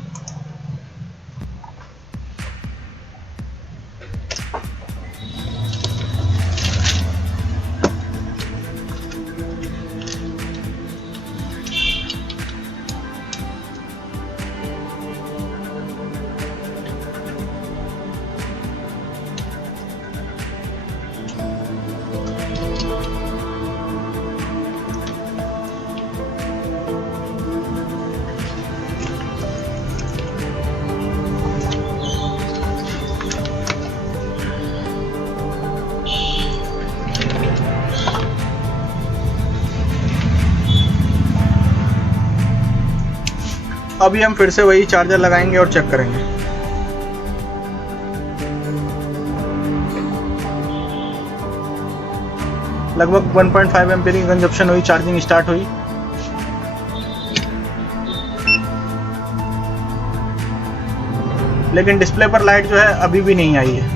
अभी हम फिर से वही चार्जर लगाएंगे और चेक करेंगे। लगभग 1.5 एम्पीयर की कंजप्शन हुई, चार्जिंग स्टार्ट हुई। लेकिन डिस्प्ले पर लाइट जो है अभी भी नहीं आई है।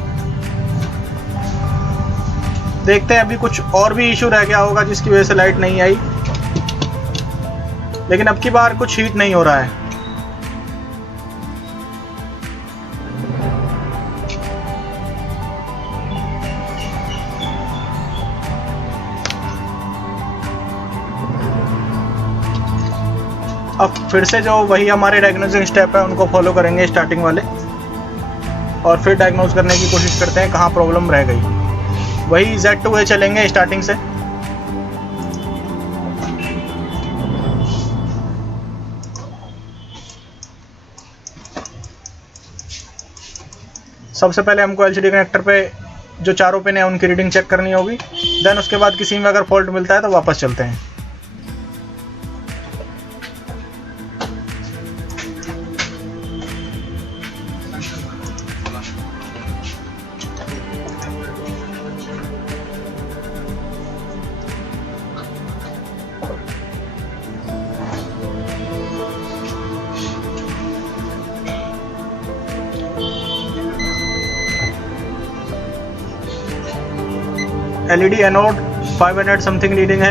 देखते हैं अभी कुछ और भी इशू रह गया होगा जिसकी वजह से लाइट नहीं आई, लेकिन अब की बार कुछ हीट नहीं हो रहा है। अब फिर से जो वही हमारे डायग्नोसिंग स्टेप है उनको फॉलो करेंगे स्टार्टिंग वाले, और फिर डायग्नोज करने की कोशिश करते हैं कहाँ प्रॉब्लम रह गई। वही Z2A चलेंगे स्टार्टिंग से। सबसे पहले हमको एलसीडी कनेक्टर पे जो चारों पिन है उनकी रीडिंग चेक करनी होगी। देन उसके बाद किसी में अगर फॉल्ट मिलता है तो वापस चलते हैं। एलईडी एनोड 500 समथिंग रीडिंग है।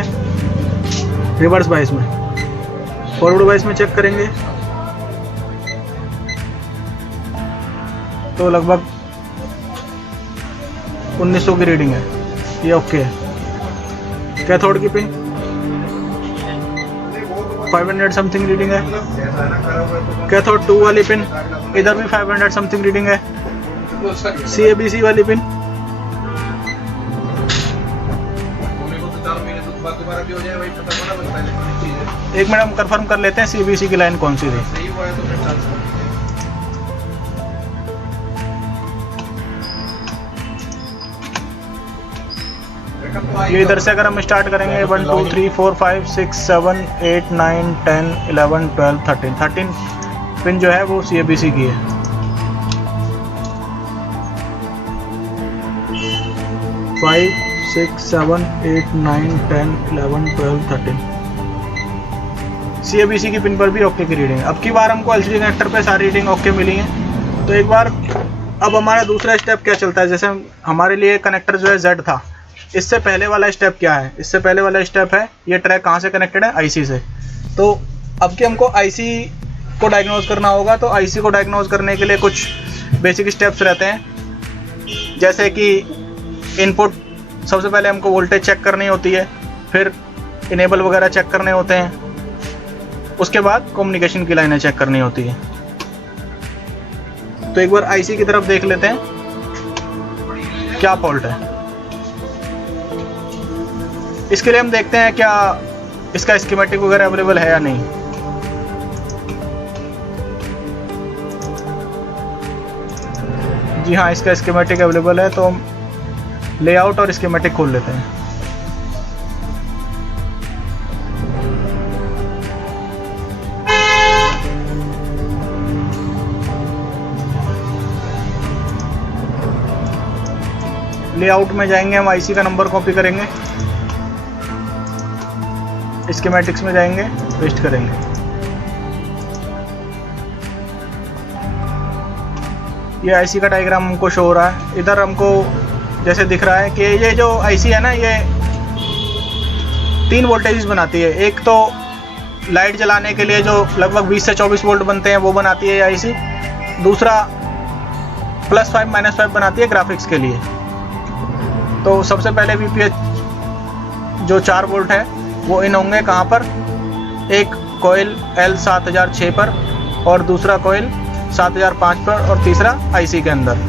रिवर्स बाइस में, फॉरवर्ड बाइस में चेक करेंगे तो लगभग 1900 की रीडिंग है, ये ओके है। कैथोड की पिन 500 समथिंग रीडिंग है। कैथोड 2 वाली पिन इधर भी 500 समथिंग रीडिंग है। CABC वाली पिन एक मिनट हम कंफर्म कर लेते हैं CBC की लाइन कौन सी थी। ये इधर से अगर हम स्टार्ट करेंगे 1 2 3 4 5 6 7 8 9 10 11 12 13 पिन जो है वो CABC की है। फाइव 6 7 8 9 10 11 12 13 CABC की पिन पर भी ओके की रीडिंग। अब की बार हमको एलसीडी कनेक्टर पे सारी रीडिंग ओके मिली है। तो एक बार अब हमारा दूसरा स्टेप क्या चलता है, जैसे हमारे लिए कनेक्टर जो है Z था, इससे पहले वाला स्टेप क्या है? इससे पहले वाला स्टेप है ये ट्रैक कहाँ से कनेक्टेड है? IC से। तो अब कि हमको IC को डायग्नोज करना होगा, तो IC को डायग्नोज करने के लिए कुछ बेसिक स्टेप्स रहते हैं, जैसे कि इनपुट सबसे पहले हमको वोल्टेज चेक करनी होती है, फिर इनेबल वगैरह चेक करने होते हैं, उसके बाद कम्युनिकेशन की लाइनें चेक करनी होती है। तो एक बार IC की तरफ देख लेते हैं क्या फॉल्ट है। इसके लिए हम देखते हैं क्या इसका स्कीमेटिक वगैरह अवेलेबल है या नहीं। जी हाँ, इसका स्कीमेटिक अवेलेबल है, तो हम लेआउट और स्कीमेटिक खोल लेते हैं। लेआउट में जाएंगे, हम IC का नंबर कॉपी करेंगे, स्कीमेटिक्स में जाएंगे, पेस्ट करेंगे। ये IC का डायग्राम हमको शो हो रहा है। इधर हमको जैसे दिख रहा है कि ये जो IC है ना, ये 3 वोल्टेजेस बनाती है। एक तो लाइट जलाने के लिए जो लगभग 20 से 24 वोल्ट बनते हैं वो बनाती है ये IC। दूसरा +5 -5 बनाती है ग्राफिक्स के लिए। तो सबसे पहले VPH जो 4 वोल्ट है वो इन होंगे कहाँ पर? एक कोयल L7006 पर, और दूसरा कोयल 7005 पर, और तीसरा IC के अंदर।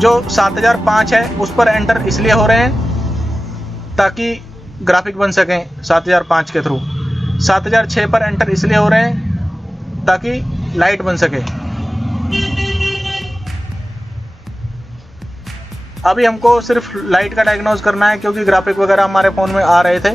जो 7005 है उस पर एंटर इसलिए हो रहे हैं ताकि ग्राफिक बन सकें 7005 के थ्रू। 7006 पर एंटर इसलिए हो रहे हैं ताकि लाइट बन सके। अभी हमको सिर्फ लाइट का डायग्नोज करना है, क्योंकि ग्राफिक वगैरह हमारे फ़ोन में आ रहे थे।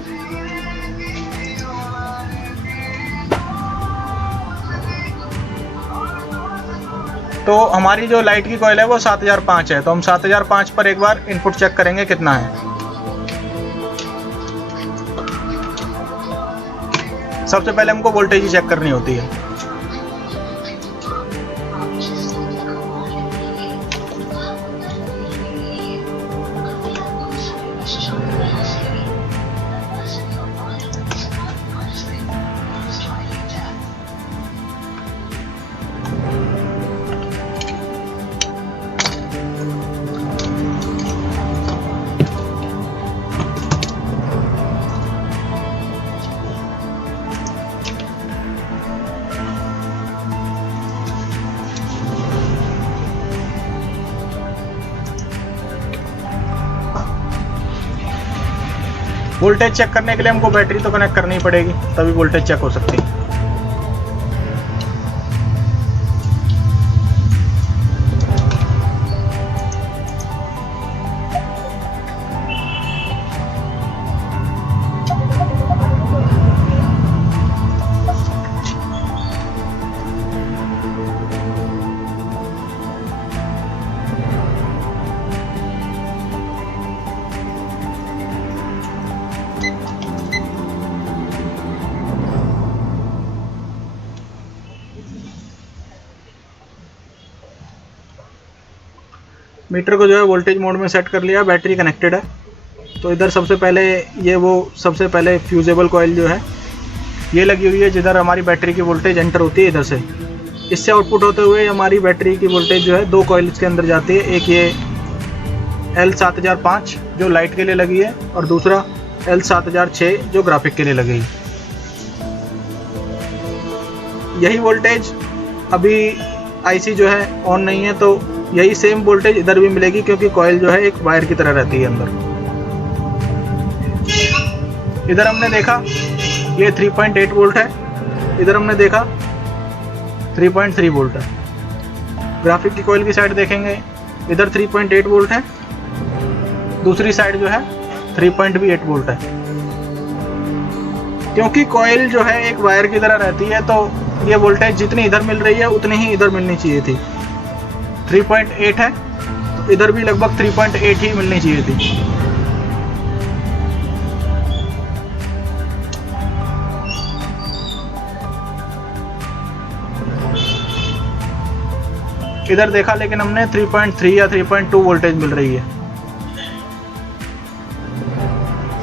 तो हमारी जो लाइट की कॉइल है वो 7005 है, तो हम 7005 पर एक बार इनपुट चेक करेंगे कितना है। सबसे पहले हमको वोल्टेज ही चेक करनी होती है। वोल्टेज चेक करने के लिए हमको बैटरी तो कनेक्ट करनी पड़ेगी, तभी वोल्टेज चेक हो सकती है। मीटर को जो है वोल्टेज मोड में सेट कर लिया, बैटरी कनेक्टेड है। तो इधर सबसे पहले फ्यूजेबल कॉइल जो है ये लगी हुई है, जिधर हमारी बैटरी की वोल्टेज एंटर होती है इधर से। इससे आउटपुट होते हुए हमारी बैटरी की वोल्टेज जो है 2 कॉइल्स के अंदर जाती है। एक ये L7005 जो लाइट के लिए लगी है, और दूसरा L7006 जो ग्राफिक के लिए लगी है। यही वोल्टेज अभी आईसी जो है ऑन नहीं है, तो यही सेम वोल्टेज इधर भी मिलेगी, क्योंकि कॉइल जो है एक वायर की तरह रहती है अंदर। इधर हमने देखा ये 3.8 वोल्ट है, इधर हमने देखा 3.3 वोल्ट है। ग्राफिक की कॉइल की साइड देखेंगे, इधर 3.8 वोल्ट है, दूसरी साइड जो है 3.8 वोल्ट है। क्योंकि कॉइल जो है एक वायर की तरह रहती है, तो ये वोल्टेज जितनी इधर मिल रही है उतनी ही इधर मिलनी चाहिए थी। 3.8 है तो इधर भी लगभग 3.8 ही मिलनी चाहिए थी। इधर देखा लेकिन हमने 3.3 या 3.2 वोल्टेज मिल रही है।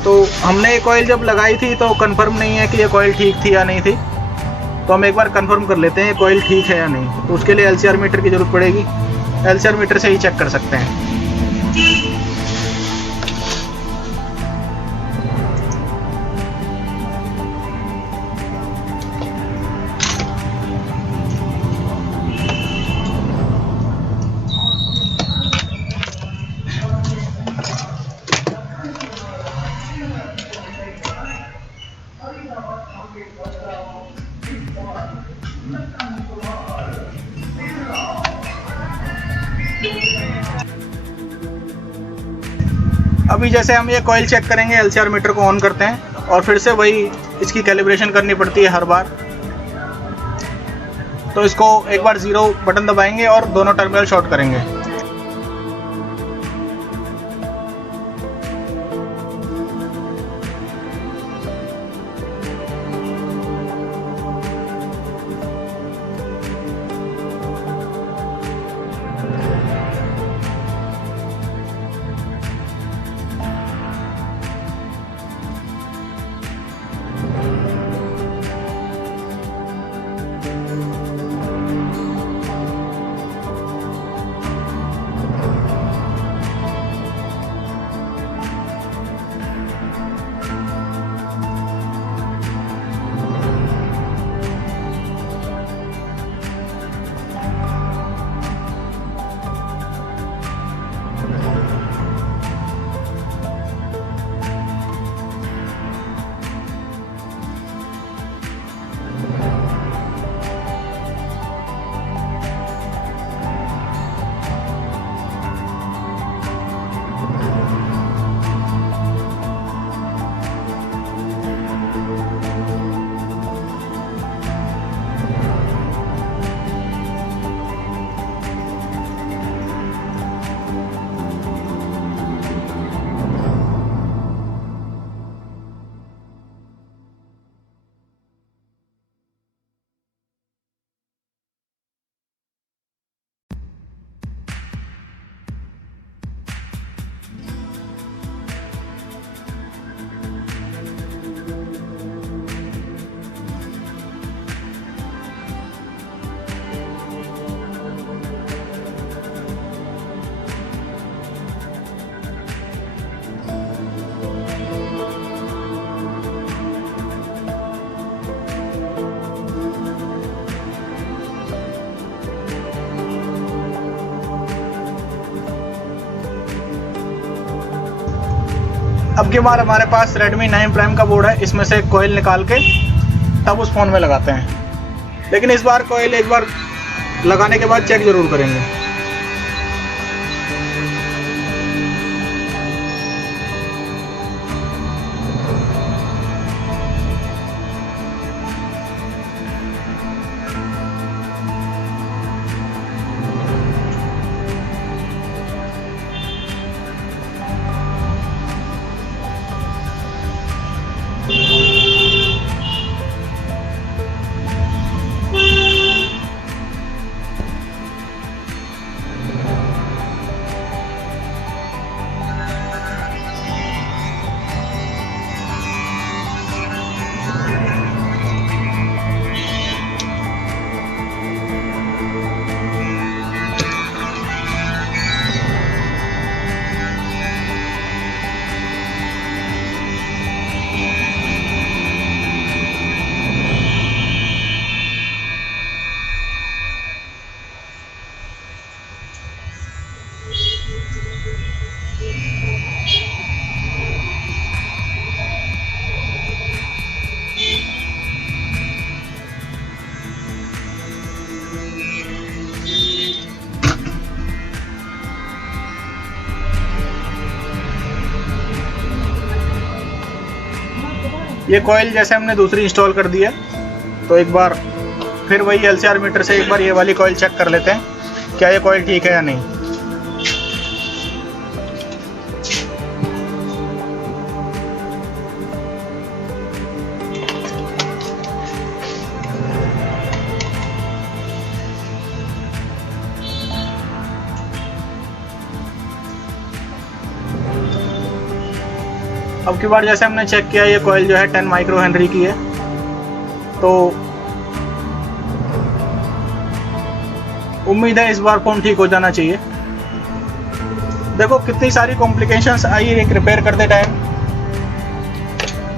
तो हमने ये कॉइल जब लगाई थी तो कंफर्म नहीं है कि ये कॉइल ठीक थी या नहीं थी, तो हम एक बार कंफर्म कर लेते हैं ये कॉइल ठीक है या नहीं। तो उसके लिए एलसीआर मीटर की जरूरत पड़ेगी, एलसीआर मीटर से ही चेक कर सकते हैं। अभी जैसे हम ये कॉइल चेक करेंगे, एलसीआर मीटर को ऑन करते हैं और फिर से वही इसकी कैलिब्रेशन करनी पड़ती है हर बार। तो इसको एक बार 0 बटन दबाएंगे और दोनों टर्मिनल शॉर्ट करेंगे। अब की बार हमारे पास Redmi 9 Prime का बोर्ड है, इसमें से कॉइल निकाल के तब उस फ़ोन में लगाते हैं। लेकिन इस बार कॉइल एक बार लगाने के बाद चेक ज़रूर करेंगे। ये कॉइल जैसे हमने दूसरी इंस्टॉल कर दी है, तो एक बार फिर वही LCR मीटर से एक बार ये वाली कॉइल चेक कर लेते हैं क्या ये कॉइल ठीक है या नहीं। अब की बार जैसे हमने चेक किया ये कॉइल जो है 10 माइक्रो हेनरी की है, तो उम्मीद है इस बार फ़ोन ठीक हो जाना चाहिए। देखो कितनी सारी कॉम्प्लिकेशंस आई एक रिपेयर करते टाइम।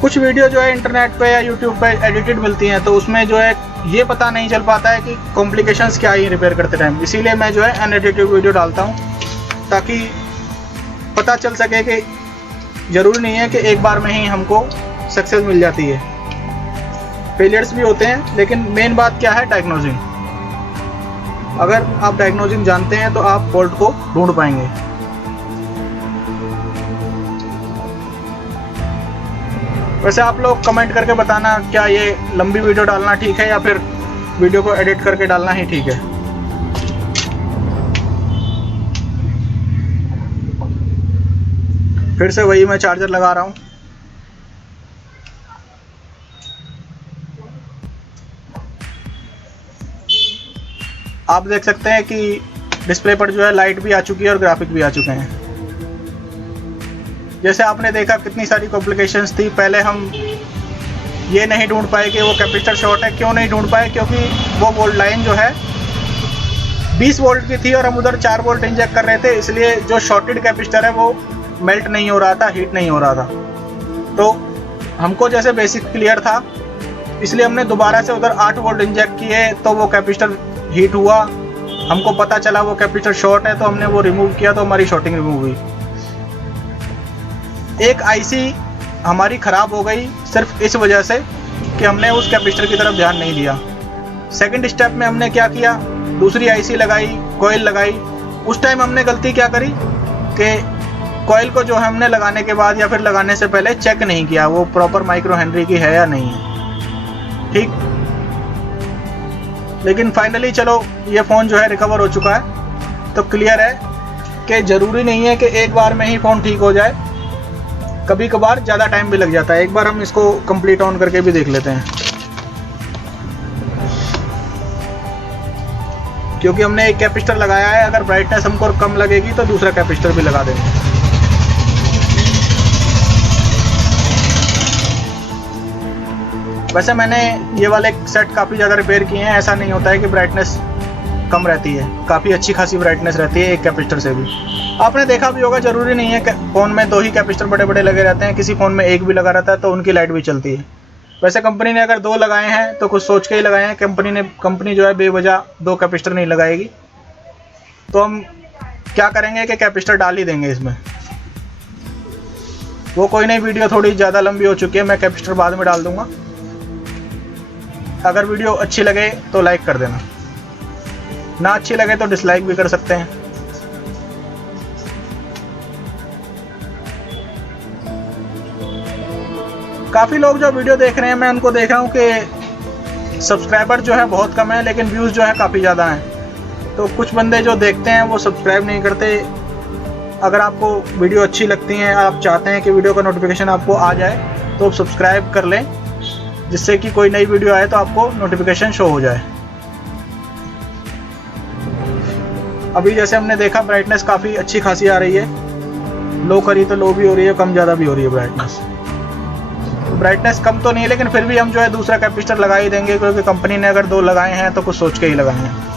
कुछ वीडियो जो है इंटरनेट पे या यूट्यूब पे एडिटेड मिलती हैं, तो उसमें जो है ये पता नहीं चल पाता है कि कॉम्प्लिकेशंस क्या आई रिपेयर करते टाइम। इसीलिए मैं जो है अनएडिटेड वीडियो डालता हूँ, ताकि पता चल सके कि ज़रूरी नहीं है कि एक बार में ही हमको सक्सेस मिल जाती है, फेलियर्स भी होते हैं। लेकिन मेन बात क्या है, डायग्नोजिंग। अगर आप डायग्नोजिंग जानते हैं तो आप फॉल्ट को ढूंढ पाएंगे। वैसे आप लोग कमेंट करके बताना क्या ये लंबी वीडियो डालना ठीक है या फिर वीडियो को एडिट करके डालना ही ठीक है। फिर से वही मैं चार्जर लगा रहा हूँ। आप देख सकते हैं कि डिस्प्ले पर जो है लाइट भी आ चुकी है और ग्राफिक भी आ चुके हैं। जैसे आपने देखा कितनी सारी कॉम्प्लिकेशंस थी। पहले हम ये नहीं ढूंढ पाए कि वो कैपेसिटर शॉर्ट है। क्यों नहीं ढूंढ पाए? क्योंकि वो वोल्ट लाइन जो है 20 वोल्ट की थी और हम उधर 4 वोल्ट इंजेक्ट कर रहे थे, इसलिए जो शॉर्टेड कैपेसिटर है वो मेल्ट नहीं हो रहा था, हीट नहीं हो रहा था। तो हमको जैसे बेसिक क्लियर था, इसलिए हमने दोबारा से उधर 8 वोल्ट इंजेक्ट किए, तो वो कैपेसिटर हीट हुआ। हमको पता चला वो कैपेसिटर शॉर्ट है, तो हमने वो रिमूव किया, तो हमारी शॉर्टिंग रिमूव हुई। एक आईसी हमारी ख़राब हो गई सिर्फ इस वजह से कि हमने उस कैपेसिटर की तरफ ध्यान नहीं दिया। सेकंड स्टेप में हमने क्या किया, दूसरी आईसी लगाई, कॉइल लगाई। उस टाइम हमने गलती क्या करी कि कॉइल को जो हमने लगाने के बाद या फिर लगाने से पहले चेक नहीं किया वो प्रॉपर माइक्रो हेनरी की है या नहीं है, ठीक। लेकिन फाइनली चलो ये फ़ोन जो है रिकवर हो चुका है, तो क्लियर है कि ज़रूरी नहीं है कि एक बार में ही फ़ोन ठीक हो जाए, कभी कभार ज़्यादा टाइम भी लग जाता है। एक बार हम इसको कंप्लीट ऑन करके भी देख लेते हैं, क्योंकि हमने एक कैपेसिटर लगाया है। अगर ब्राइटनेस हमको कम लगेगी तो दूसरा कैपेसिटर भी लगा देंगे। वैसे मैंने ये वाले सेट काफ़ी ज़्यादा रिपेयर किए हैं। ऐसा नहीं होता है कि ब्राइटनेस कम रहती है, काफ़ी अच्छी खासी ब्राइटनेस रहती है एक कैपेसिटर से भी। आपने देखा भी होगा, ज़रूरी नहीं है कि फ़ोन में 2 ही कैपेसिटर बड़े बड़े लगे रहते हैं, किसी फ़ोन में एक भी लगा रहता है तो उनकी लाइट भी चलती है। वैसे कंपनी ने अगर 2 लगाए हैं तो कुछ सोच के ही लगाए हैं। कंपनी जो है बेवजह 2 कैपेसिटर नहीं लगाएगी। तो हम क्या करेंगे कि कैपेसिटर डाल ही देंगे इसमें। वो कोई नहीं, वीडियो थोड़ी ज़्यादा लंबी हो चुकी है, मैं कैपेसिटर बाद में डाल दूँगा। अगर वीडियो अच्छी लगे तो लाइक कर देना, ना अच्छी लगे तो डिसलाइक भी कर सकते हैं। काफ़ी लोग जो वीडियो देख रहे हैं, मैं उनको देख रहा हूँ कि सब्सक्राइबर जो है बहुत कम है, लेकिन व्यूज़ जो है काफ़ी ज़्यादा हैं। तो कुछ बंदे जो देखते हैं वो सब्सक्राइब नहीं करते। अगर आपको वीडियो अच्छी लगती है, आप चाहते हैं कि वीडियो का नोटिफिकेशन आपको आ जाए, तो आप सब्सक्राइब कर लें, जिससे कि कोई नई वीडियो आए तो आपको नोटिफिकेशन शो हो जाए। अभी जैसे हमने देखा ब्राइटनेस काफ़ी अच्छी खासी आ रही है। लो करी तो लो भी हो रही है, कम ज़्यादा भी हो रही है ब्राइटनेस। ब्राइटनेस कम तो नहीं है, लेकिन फिर भी हम जो है दूसरा कैपेसिटर लगा ही देंगे, क्योंकि कंपनी ने अगर 2 लगाए हैं तो कुछ सोच के ही लगाए हैं।